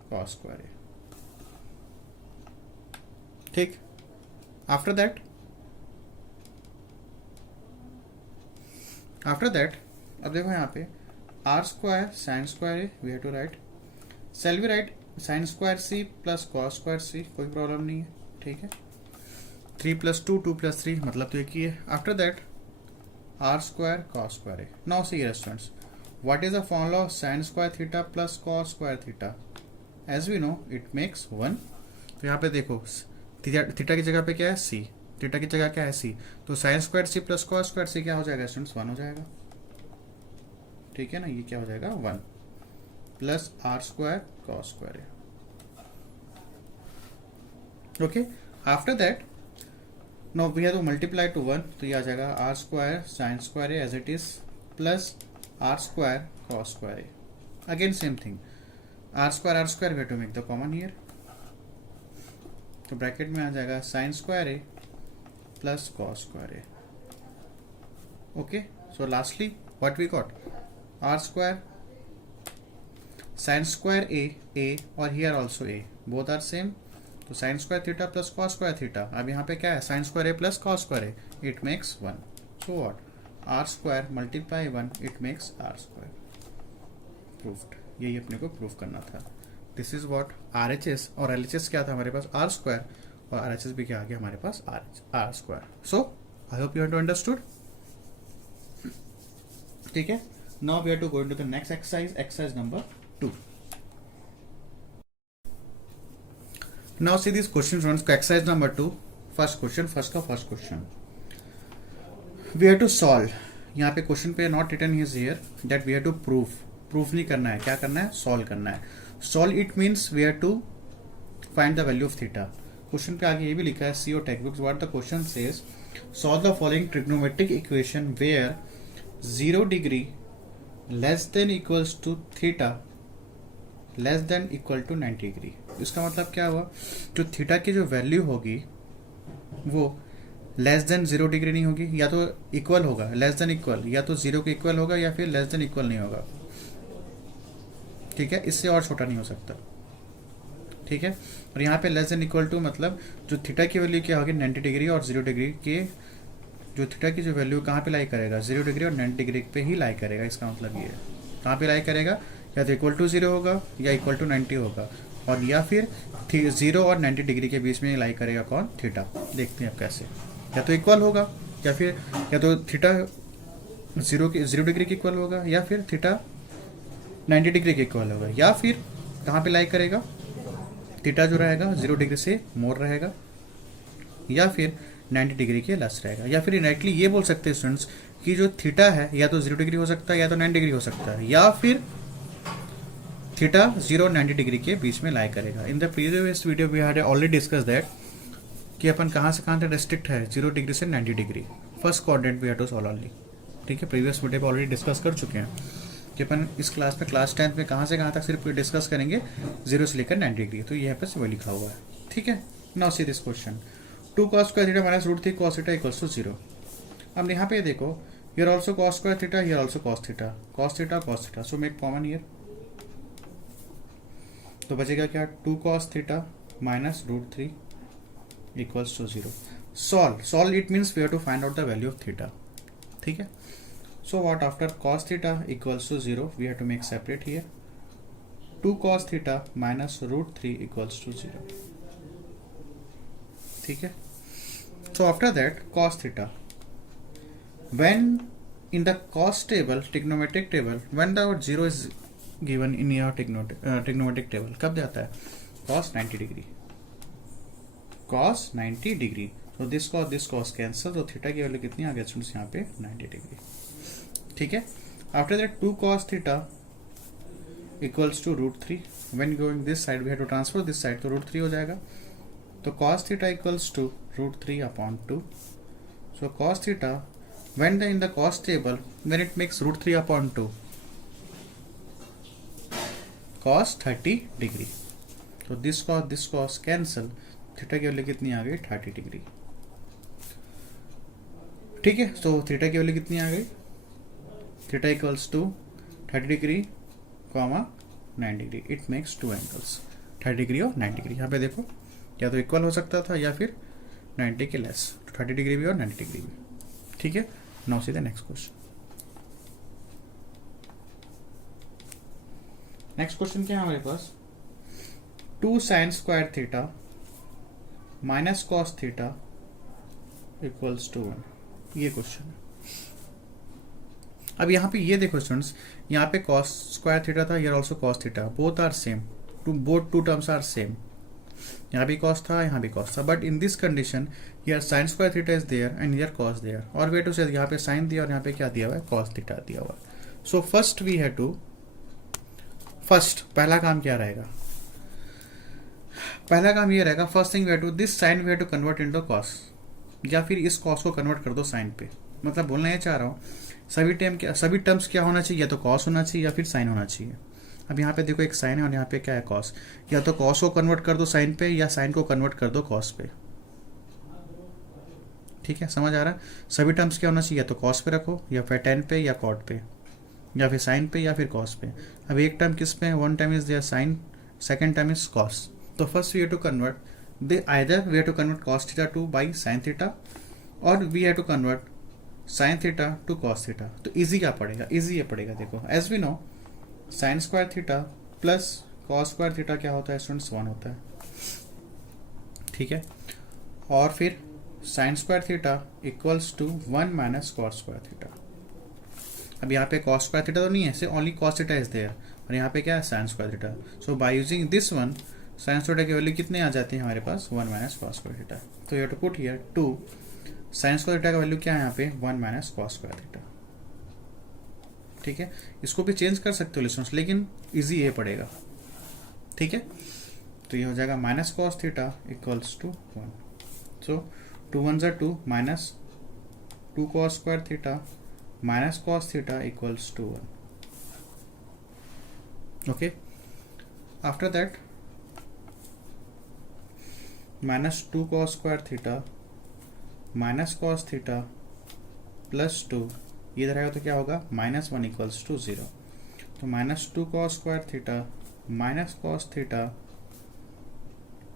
cos square है। ठीक, after that अब देखो यहाँ पे r square sine square है, we have to write, shall we write sine square c plus cos square c, कोई problem नहीं है, ठीक है। 3+2 2+3 मतलब तो एक ही है। After that r square cos square है। Now see students, what is the formula of sine square theta plus cos square theta? As we know it makes 1। तो यहाँ पे देखो थीटा की जगह पे क्या है सी, थीटा की जगह क्या है सी, तो sine square c plus cos square c क्या हो जाएगा स्टूडेंट्स? 1 हो जाएगा, ठीक है ना। ये क्या हो जाएगा? 1 plus r square cos square है, okay. After that now we have to multiply to 1, तो ये आ जाएगा आर स्क्वायर साइन स्क्वायर है as it is plus r square cos square है। Again same thing, r square we have to make the common here, तो bracket में आ जाएगा साइन स्क्वायर है प्लस कॉस स्क्वायर है, okay. So lastly what we got, r square sine square a और here also a, both are same, तो sine square theta plus cos square theta. अब यहाँ पे क्या है? Sine square a plus cos square a, it makes 1। So what, r square multiply 1 it makes r square. Proofed, यही अपने को proof करना था। This is what R H S, और एल एच एस क्या था हमारे पास? आर स्क्वायर, और आर एच एस भी क्या आ गया हमारे पास? R square. So I hope you have understood, ठीक है। Now we have to go into the next exercise, exercise number 2. Now see this question runs exercise number 2. First question, first question. We have to solve. यहाँ पे question पे not written is here that we have to proof नहीं करना है, क्या करना है? Solve करना है। Solve it means we have to find the value of theta. Question पे आगे ये भी लिखा है सी और textbooks, what the question says, solve the following trigonometric equation where 0 degree less than equals to theta less than equal to 90 degree. इसका मतलब क्या हुआ, जो थीटा की जो वैल्यू होगी वो लेस देन 0 डिग्री नहीं होगी, या तो इक्वल होगा, लेस देन इक्वल, या तो 0 के इक्वल होगा, या फिर लेस देन इक्वल नहीं होगा, ठीक है। इससे और छोटा नहीं हो सकता, ठीक है। और यहाँ पे लेस देन इक्वल टू मतलब जो थीटा की वैल्यू क्या होगी 90 डिग्री और 0 डिग्री के, जो थीटा की जो वैल्यू कहाँ पे लाई करेगा? 0 डिग्री और 90 डिग्री पे ही लाई करेगा। इसका मतलब ये है कहाँ पे लाई करेगा, या तो इक्वल टू 0 होगा या इक्वल टू 90 होगा, और या फिर 0 और 90 डिग्री के बीच में लाई करेगा कौन? थीटा। देखते हैं अब कैसे, या तो इक्वल होगा, या फिर या तो थीटा 0 डिग्री के इक्वल होगा, या फिर थीटा 90 डिग्री के इक्वल होगा, या फिर कहाँ पे लाई करेगा? थीटा जो रहेगा 0 डिग्री से मोर रहेगा, या फिर 90 डिग्री के लेस रहेगा। या फिर डायरेक्टली ये बोल सकते हैं स्टूडेंट्स कि जो थीटा है या तो 0 डिग्री हो सकता है, या तो 90 डिग्री हो सकता है, या फिर थीटा 0 और 90 डिग्री के बीच में लाई करेगा। In the previous video we had already discuss that कि अपन कहाँ से कहाँ तक रेस्ट्रिक्ट है, 0 डिग्री से 90 degree, first quadrant we have to solve only, ठीक है। प्रीवियस वीडियो पे ऑलरेडी डिस्कस कर चुके हैं कि अपन इस क्लास में क्लास 10 में कहाँ से कहाँ तक सिर्फ डिस्कस करेंगे 0 से लेकर 90 डिग्री, तो यहाँ पर वही लिखा हुआ है, ठीक है। Now see this question, 2 cos square theta minus √3 cos theta equals to 0। अब यहाँ पे देखो, here also cos square theta, here also cos theta, so make common here, तो बचेगा क्या? 2 cos theta minus √3 equals to 0। Solve it means we have to find out the value of theta, ठीक है। So what, after cos theta equals to 0 we have to make separate here 2 cos theta minus √3 equals to 0, ठीक है। So after that cos theta, when in the cos table, trigonometric table, when the 0 is given in your trigonometric table, कब जाता है? cos 90 degree, cos 90 degree, so this cos cancel, तो theta की value कितनी आ गई स्टूडेंट्स यहाँ पे? 90 डिग्री, ठीक है। After that 2 cos theta equals to √3, when going this side we have to transfer this side, तो √3 हो जाएगा, तो cos theta equals to √3 upon 2. So cos theta, when in the cos table, when it makes √3 upon 2, cos 30 degree. So this cos cancel, theta की value कितनी आ गई? 30 degree, ठीक है। तो थीटा की वैल्यू कितनी आ गई? Theta equals to 30 degree comma 90 degree, it makes 2 angles, 30 degree और 90 डिग्री। यहाँ पे देखो या तो इक्वल हो सकता था या फिर 90 के लेस, 30 डिग्री भी और 90 डिग्री भी, ठीक है। Now see the next question. Next question क्या है हमारे पास, 2 sine square theta minus cos theta equals to 1। ये क्वेश्चन है। अब यहाँ पे ये देखो स्टूडेंट्स, यहाँ पे कॉस स्क्वायर थीटा था, here also cos theta, both are same, both two terms are same. यहाँ भी कॉस था, यहाँ भी कॉस था, but in this condition here sine square theta is there and here cos there, और way to से यहाँ पे साइन दिया और यहाँ पे क्या दिया हुआ है, कॉस थीटा दिया हुआ है। So first we have to, first पहला काम क्या रहेगा, पहला काम ये रहेगा, first thing we have to, this sine we have to convert into cos, या फिर इस कॉस को कन्वर्ट कर दो साइन पे। मतलब बोलना ये चाह रहा हूँ, सभी टर्म्स क्या होना चाहिए, या तो कॉस होना चाहिए या फिर साइन होना चाहिए। अब यहाँ पे देखो एक साइन है और यहाँ पे क्या है, कॉस, या तो कॉस को कन्वर्ट कर दो साइन पे या साइन को कन्वर्ट कर दो कॉस पे। ठीक है, समझ आ रहा है। सभी टर्म्स क्या होना चाहिए, या तो कॉस पे रखो या फिर टेन पे या कॉट पे या फिर साइन पे या फिर कॉस पे। अब एक टर्म किस पे है, one term is there sine, second term is cos. तो first we have to convert they, either we have to convert cos theta to by sine theta और we have to convert sine theta to cos theta. तो easy क्या पड़ेगा, easy ये पड़ेगा, देखो as we know sine square theta plus cos square theta क्या होता है स्टूडेंट्स, 1 होता है। ठीक है, और फिर sine square theta equals to 1 minus cos square theta. अब यहाँ पे कॉस स्क्वायर थीटा तो नहीं है, सिर्फ only cos theta is there, और यहाँ पे क्या है, sine square theta. So by using this one, sine theta की वैल्यू कितने आ जाती है हमारे पास, 1 माइनस कॉस स्क्वायर थीटा। तो you have to put here 2, sine square theta का वैल्यू क्या है यहाँ पे, 1 माइनस कॉस स्क्वायर थीटा। ठीक है, इसको भी चेंज कर सकते हो लिसनर्स, लेकिन इजी ये पड़ेगा। ठीक है, तो ये हो जाएगा minus cos theta equals to 1। So 2 1 ज़ा 2 minus 2 cos square theta minus cos theta equals to 1। Okay, after that minus 2 cos square theta minus cos theta plus 2, इधर आएगा तो क्या होगा, -1 इक्वल्स टू 0। तो -2 cos square theta minus cos theta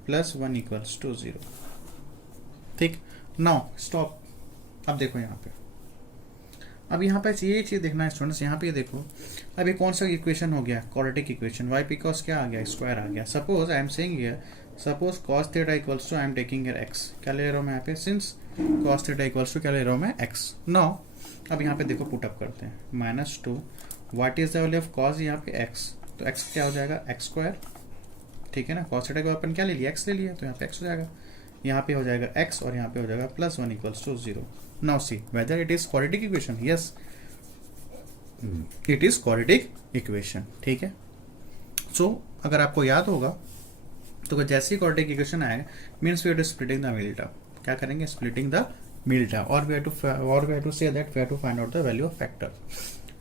plus 1 equals to 0। ठीक, now stop. अब देखो यहाँ पे, अब यहाँ पे ये चीज देखना है स्टूडेंट्स, यहाँ पे देखो अब ये कौन सा इक्वेशन हो गया, क्वाड्रेटिक इक्वेशन। वाई बिकॉज क्या आ गया, स्क्वायर आ गया। Suppose I am saying here, suppose cos theta equals to, I am taking here x, क्या ले रहा हूँ मैं यहाँ पे, since cos theta equals to क्या ले रहा हूँ मैं, x। नाउ अब यहाँ पे देखो पुटअप करते हैं, -2 what is the value of cos, यहाँ पे x, तो x क्या हो जाएगा, x स्क्वायर। ठीक है ना, cos थीटा को अपन क्या ले लिया, x ले लिया, तो यहाँ पे x हो जाएगा, यहाँ पे हो जाएगा x और यहाँ पे हो जाएगा +1 equals to 0। Now see whether it is quadratic equation, yes it is quadratic equation. ठीक है, सो अगर आपको याद होगा तो जैसे ही क्वाड्रेटिक इक्वेशन आएगा, means we have to splitting the middle term, क्या करेंगे, स्प्लिटिंग द मिडिल टर्म, और we have to say that we have to find out the value of factor,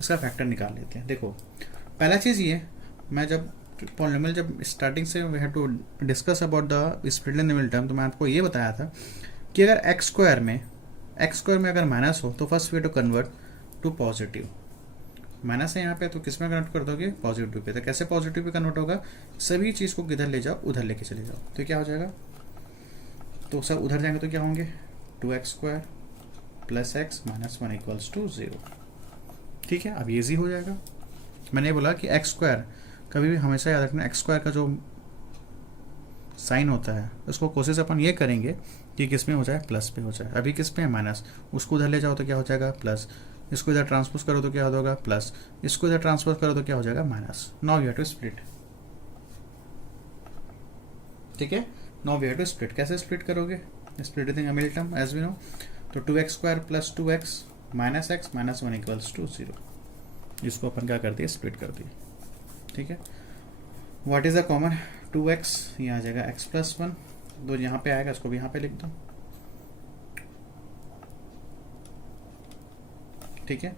इसका फैक्टर निकाल लेते हैं। देखो पहला चीज ये, मैं जब पॉलिनोमियल जब स्टार्टिंग से we have to discuss about the splitting the middle term, तो मैं आपको ये बताया था कि अगर एक्स स्क्वायर में अगर माइनस हो तो first we have to convert to positive. Minus है यहाँ पे, तो किस में कन्वर्ट कर दोगे, पॉजिटिव पे। तो कैसे पॉजिटिव पे कन्वर्ट होगा, सभी चीज को किधर ले जाओ, उधर लेके चले जाओ, तो क्या हो जाएगा, तो सब उधर जाएंगे तो क्या होंगे, 2x square plus x minus 1 equals to 0। ठीक है, अब ये इजी हो जाएगा। मैंने बोला कि x स्क्वायर कभी भी हमेशा याद रखना, x स्क्वायर का जो साइन होता है उसको कोशिश अपन ये करेंगे कि किस में हो जाए, प्लस पे हो जाए। अभी किस पे है, माइनस, उसको उधर ले जाओ तो क्या हो जाएगा, प्लस, इसको इधर ट्रांसपोज करो तो क्या होगा, प्लस, इसको इधर ट्रांसपोज करो तो क्या हो जाएगा, minus. Now we have to split. ठीक है, now we have to split. कैसे स्प्लिट करोगे, splitting middle term as we know, तो 2x square plus 2x minus x minus 1 equals to 0, इसको अपन क्या कर दिए, स्प्लिट कर दिए। ठीक है, what is the common, 2x, यहाँ आ जाएगा x प्लस 1, तो यहाँ पे आएगा, इसको भी यहाँ पे लिख दो। ठीक है,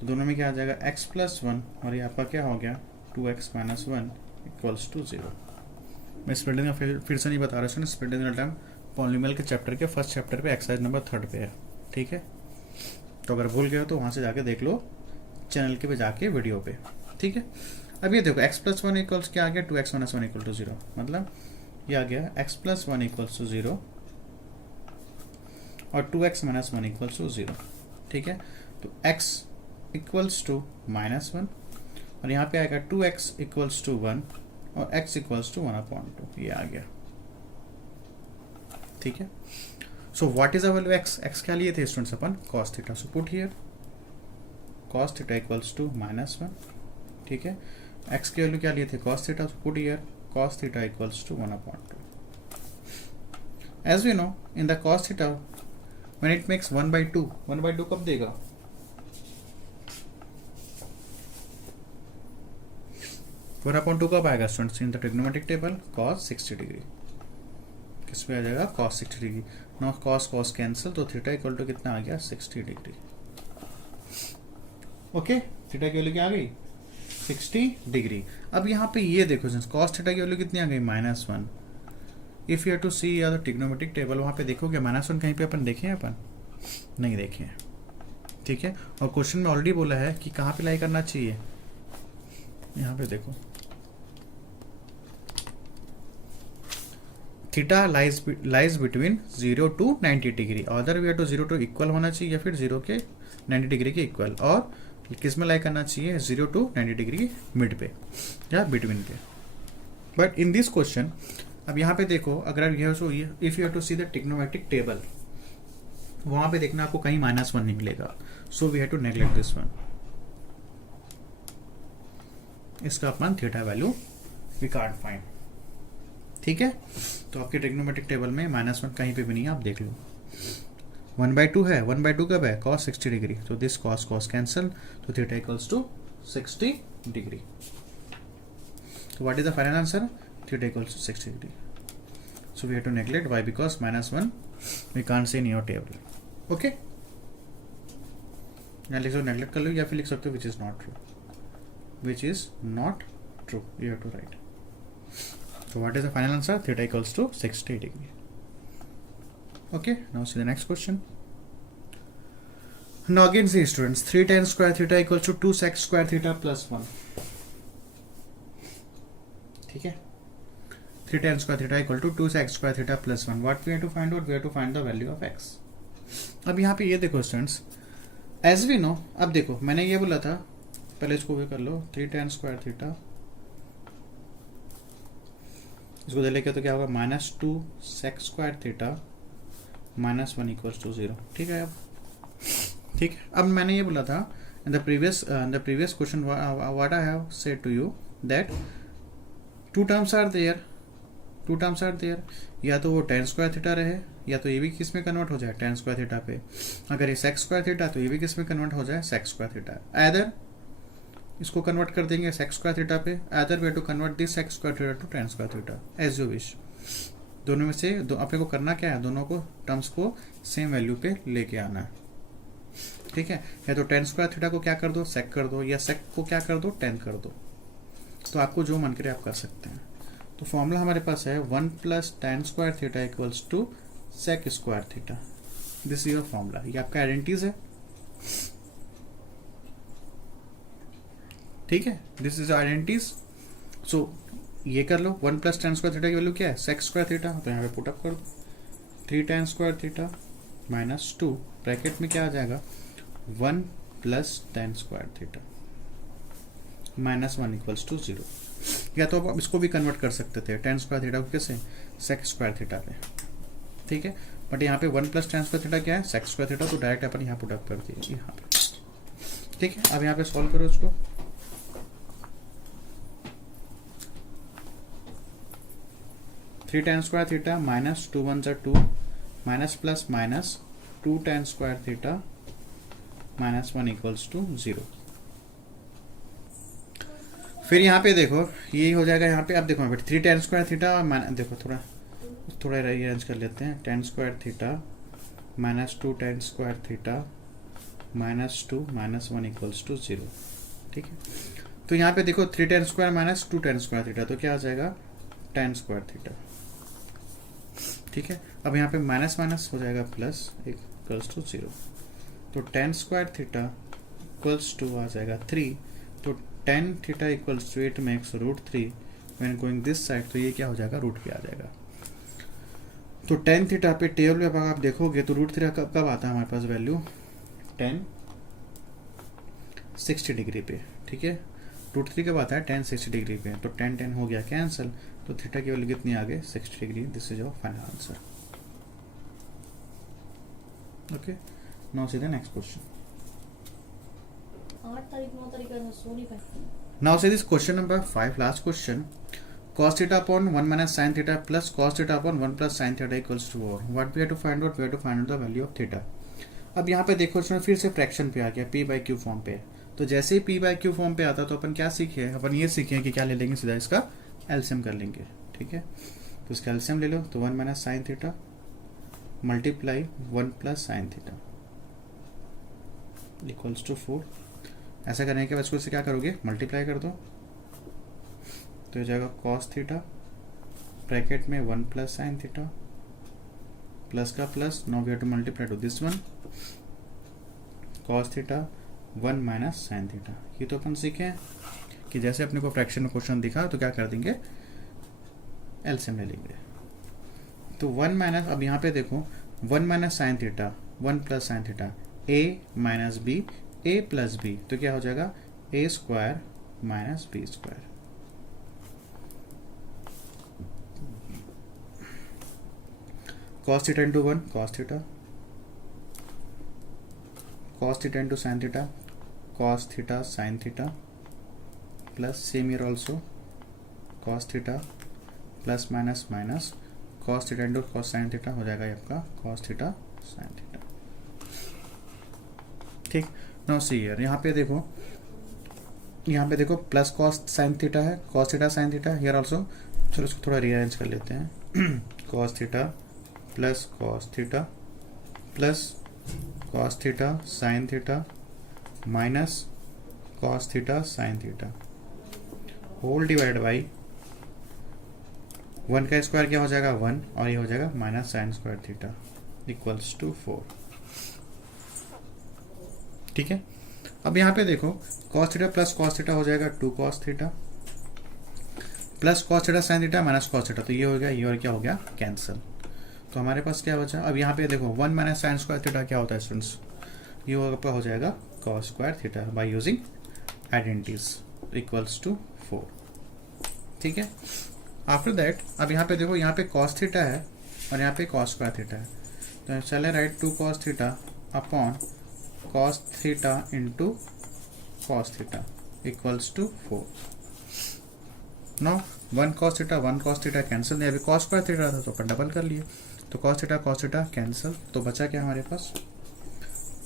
तो दोनों में क्या आ जाएगा, x प्लस 1 और यहाँ पर क्या हो गया, 2x माइनस 1 इक्वल्स टू 0। मैं स्प्लिटिंग का फिर से नहीं बता रहा हूँ, स्प्लिटिंग का टाइम पॉलिनोमियल के चैप्टर के फर्स्ट चैप्टर पे एक्सरसाइज नंबर 3 पे है। ठीक है, तो अगर भूल गए हो तो वहाँ से जाके देख लो, चैनल के पे जाके वीडियो पे। ठीक है, अब ये देखो x प्लस 1 इक्वल्स क्या आ गया, 2x माइनस 1 इक्वल टू 0, मतलब ये आ गया x प्लस 1 इक्वल्स टू 0 और 2x माइनस 1 इक्वल्स टू 0। ठीक है, तो x इक्वल्स टू -1 और यहाँ पे आएगा 2x इक्वल्स टू 1 और x इक्वल्स टू 1/2 ये आ गया, ठीक है। So what is the value x? x क्या लिए थे स्टूडेंट्स अपन? cos theta. So put here cos theta equals to -1, ठीक है। x की वैल्यू क्या लिए थे? cos theta. So put here cos theta equals to 1/2। As we know in the cos theta when it makes 1/2, 1/2 कब देगा? One upon two कब आएगा students? In the trigonometric table cos 60 degree. किस पे आ जाएगा? cos 60 degree. Now cos cancel, तो theta equal to कितना आ गया? 60 डिग्री। ओके, थीटा की वैल्यू क्या आ गई? 60 डिग्री। अब यहाँ पे ये देखो cos थीटा की वैल्यू कितनी आ गई? -1। If you have to see the trigonometric table, वहाँ पे देखोगे -1 कहीं पे अपन देखे हैं? अपन नहीं देखे हैं, ठीक है। और क्वेश्चन में ऑलरेडी बोला है कि कहाँ पे लाई करना चाहिए, यहाँ पे देखो theta lies between 0 to 90 degree. Other way to 0 to equal होना चाहिए या फिर 0 के 90 डिग्री के इक्वल, और किस में लाई करना चाहिए? 0 to 90 डिग्री मिड पे या बिटवीन पे। बट इन दिस क्वेश्चन अब यहाँ पे देखो, अगर if you have to see the trigonometric table, वहां पे देखना आपको कहीं -1 नहीं मिलेगा। So we have to neglect this one. इसका अपन theta value we can't find, ठीक है। तो आपके ट्रिग्नोमेट्रिक टेबल में -1 कहीं पे भी नहीं है, आप देख लो। 1/2 है, 1/2 कब है? cos 60 degree. तो दिस cos कैंसिल, तो थीटा इक्वल्स टू 60 डिग्री। तो what is the final answer? Theta equals to 60 degree. So we have to neglect, why? Because -1 we can't see in your table. Okay, या लिख सकते neglect कर लो, या फिर लिख सकते हो which is not true, which is not true. You have to write. So what is the final answer? Theta equals to 60 degree. Okay, now see the next question. Now again see students, 3 tan square theta equals to 2 sec square theta plus 1. ठीक है, 3 tan square theta equal to 2 sec square theta plus 1. What we have to find out? We have to find the value of x. अब यहाँ पे ये देखो students, as we know, अब देखो मैंने ये बोला था, पहले इसको भी कर लो, 3 tan स्क्वायर थीटा, इसको दे लेके तो क्या होगा? -2 sec square theta -1 equals to 0, ठीक है। अब ठीक है, अब मैंने ये बोला था in the previous question, what I have said to you that two terms are there, या तो वो tan स्क्वायर थीटा रहे, या तो ये भी किस में कन्वर्ट हो जाए? tan स्क्वायर थीटा पे। अगर ये sec स्क्वायर थीटा, तो ये भी किस में कन्वर्ट हो जाए? sec square theta. आइदर इसको कन्वर्ट कर देंगे sec स्क्वायर थीटा पे, other way to convert this sec square theta to tan square theta, as you wish. दोनों में से अपने को करना क्या है? दोनों को टर्म्स को सेम वैल्यू पे लेके आना है, ठीक है। या तो tan स्क्वायर थीटा को क्या कर दो? sec कर दो, या sec को क्या कर दो? tan कर दो। तो आपको जो मन करे आप कर सकते हैं। तो फॉर्मूला हमारे पास है 1 + tan square theta equals to sec square theta. This is your formula, ये आपका आइडेंटिटीज है, ठीक है। This is identities. सो ये कर लो, 1 + tan स्क्वायर थीटा की वैल्यू क्या है? sec square theta. तो यहाँ पे पुट अप कर दो, 3 tan स्क्वायर थीटा -2 ब्रैकेट में क्या आ जाएगा? 1 + tan square theta -1 equals to 0। या तो आप इसको भी कन्वर्ट कर सकते थे tan स्क्वायर थीटा को कैसे? sec स्क्वायर थीटा पे, ठीक है। बट यहाँ पे 1 + tan स्क्वायर थीटा क्या है? sec square theta. तो डायरेक्ट अपन यहाँ पुट अप कर दिए यहाँ पे, ठीक है। अब यहाँ पे सॉल्व करो इसको, 3 tan square theta -2 1 = 2 plus -2 tan square theta -1 equals to 0। फिर यहाँ पे देखो ये हो जाएगा यहाँ पे। अब देखो 3 tan स्क्वायर थीटा, देखो थोड़ा अरेंज कर लेते हैं। tan square theta -2 tan square theta -2 -1 equals to 0, ठीक है। तो यहाँ पे देखो 3 tan square -2 tan square theta, तो क्या आ जाएगा? tan स्क्वायर थीटा, ठीक है। अब यहाँ पे माइनस माइनस हो जाएगा प्लस इक्वल्स टू 0। तो tan square theta equals to आ जाएगा 3। तो tan theta equals to 8 makes √3 when going this side. तो ये क्या हो जाएगा? रूट पे आ जाएगा। तो tan थीटा पे टेबल में अगर आप देखोगे तो √3 कब आता है हमारे पास वैल्यू? tan 60 डिग्री पे, ठीक है। रूट 3 कब आता है, tan 60 डिग्री पे, तो tan हो गया कैंसिल, तो थीटा की वैल्यू कितनी आ गई 60 degree. This is your final answer. Okay, now see the next question. 8 तारीख 9 तारीख का सो नहीं पाए. Now see this question number 5, last question. Cos theta upon 1 minus sin theta plus cos theta upon 1 plus sin theta equals to 4. What we have to find out? We have to find out the value of theta. अब यहाँ पे देखो इसमें फिर से fraction पे आ गया, p by Q form पे. तो जैसे ही p बाई क्यू फॉर्म पे आता तो अपन क्या सीखे, अपन ये सीखे कि क्या ले लेंगे, सीधा इसका एलसीएम कर लेंगे. ठीक है, तो इसका एलसीएम ले लो, तो 1 minus sine theta multiply 1 plus sine theta equals to 4. ऐसा करने के बाद इसको इससे क्या करोगे, मल्टीप्लाई कर दो, तो हो जाएगा कॉस थीटा ब्रैकेट में 1 प्लस साइन थीटा प्लस का plus, now we have to multiply to this one cos theta 1 minus sine theta. ये तो अपन सीखे हैं कि जैसे अपने को फ्रैक्शन में क्वेश्चन दिखा तो क्या कर देंगे, एलसीएम ले लेंगे. तो 1 माइनस, अब यहाँ पे देखो 1 minus sine theta 1 plus sine theta, a minus B a plus B, तो क्या हो जाएगा a square minus B square. cos theta into 1 cos theta, cos theta into sine theta cos theta sine theta plus same here also cos theta plus minus minus cos theta into cos sine theta हो जाएगा आपका cos theta sine theta. ठीक, now see here, यहाँ पे देखो plus cos sine theta है, cos theta sine theta here also. चलो इसको थोड़ा रीअरेंज कर लेते हैं. Cos theta plus cos theta plus cos theta sine theta minus cos theta sine theta whole divide by 1 का स्क्वायर क्या हो जाएगा 1, और ये हो जाएगा minus sine square theta equals to 4. ठीक है, अब यहाँ पे देखो cos theta plus cos theta हो जाएगा 2 cos theta plus cos theta sin theta minus cos theta, तो ये हो गया, ये और क्या हो गया कैंसिल. तो हमारे पास क्या बचा, अब यहाँ पे देखो 1 माइनस साइन स्क्वायर थीटा क्या होता है स्टूडेंट्स, ये आपका हो जाएगा cos square theta by using identities equals to 4. ठीक है, आफ्टर दैट अब यहाँ पे देखो, यहाँ पे cos थीटा है और यहाँ पे cos स्क्वायर थीटा है, तो चले write 2 cos theta upon cos theta into cos theta equals to 4. Now 1 cos theta 1 cos theta cancel, अभी cos स्क्वायर थीटा था तो अपन डबल कर लिए, तो cos थीटा कैंसिल, तो बचा क्या हमारे पास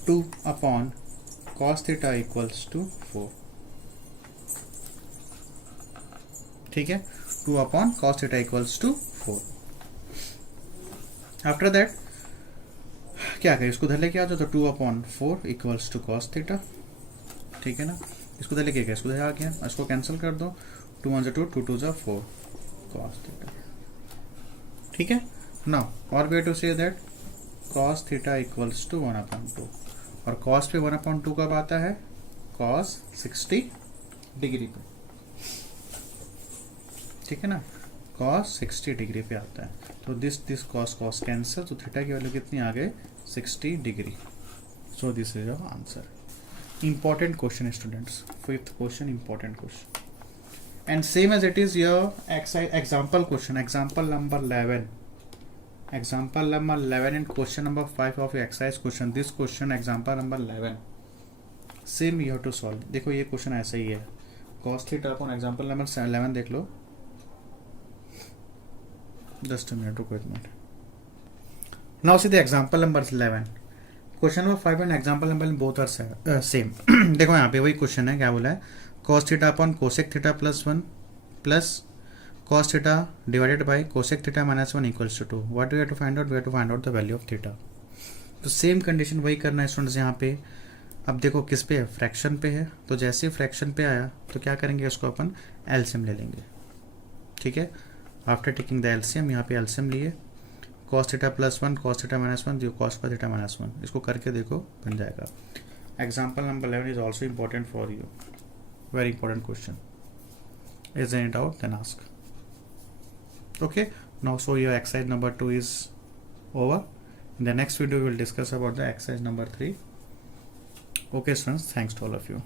2 upon cos theta equals to 4. ठीक है, 2 upon cos theta equals to 4. After that क्या करें, इसको धर लेके आ जाओ, तो 2 upon 4 equals to cos theta. ठीक है ना, इसको धर लेके गया, इसको धर आ गया, इसको कैंसिल कर दो, 2 1 2 2 2 4 कॉस थीटा. ठीक है, नाउ और way to say that cos theta equals to 1 upon 2, और कॉस पे 1 अपॉन 2 कब आता है, कॉस 60 डिग्री पे. ठीक है ना, कॉस 60 डिग्री पे आता है, तो दिस कॉस कैंसिल, तो थीटा की वैल्यू कितनी आ गई 60 degree. So this is your answer. Important question students, 5th question important question, and same as it is your example question, example number 11 and question number 5 of exercise question. This question example number 11 same you have to solve. देखो ये question ऐसा ही है, cos theta upon example number 11 देख लो, just a minute, रुको एक minute. Now see the example number 11. Question number 5 and example number both are same. देखो यहाँ पे वही क्वेश्चन है, क्या बोला है, cos theta upon cosec theta plus 1 plus cos theta divided by cosec theta minus 1 equals to 2. What we have to find out, we have to find out the value of theta. तो same condition वही करना है students यहाँ पे. अब देखो किस पे है, फ्रैक्शन पे है, तो जैसे ही फ्रैक्शन पे आया तो क्या करेंगे, इसको अपन एलसीएम ले लेंगे. ठीक है, आफ्टर टेकिंग द एलसीएम, यहाँ पे एलसीएम लिए cos theta plus 1 cos theta minus 1 cos theta minus 1, इसको करके देखो बन जाएगा. Example number 11 is also important for you, very important question. Is any doubt then ask. Okay, now so your exercise number 2 is over. In the next video we will discuss about the exercise number 3. Okay students, thanks to all of you.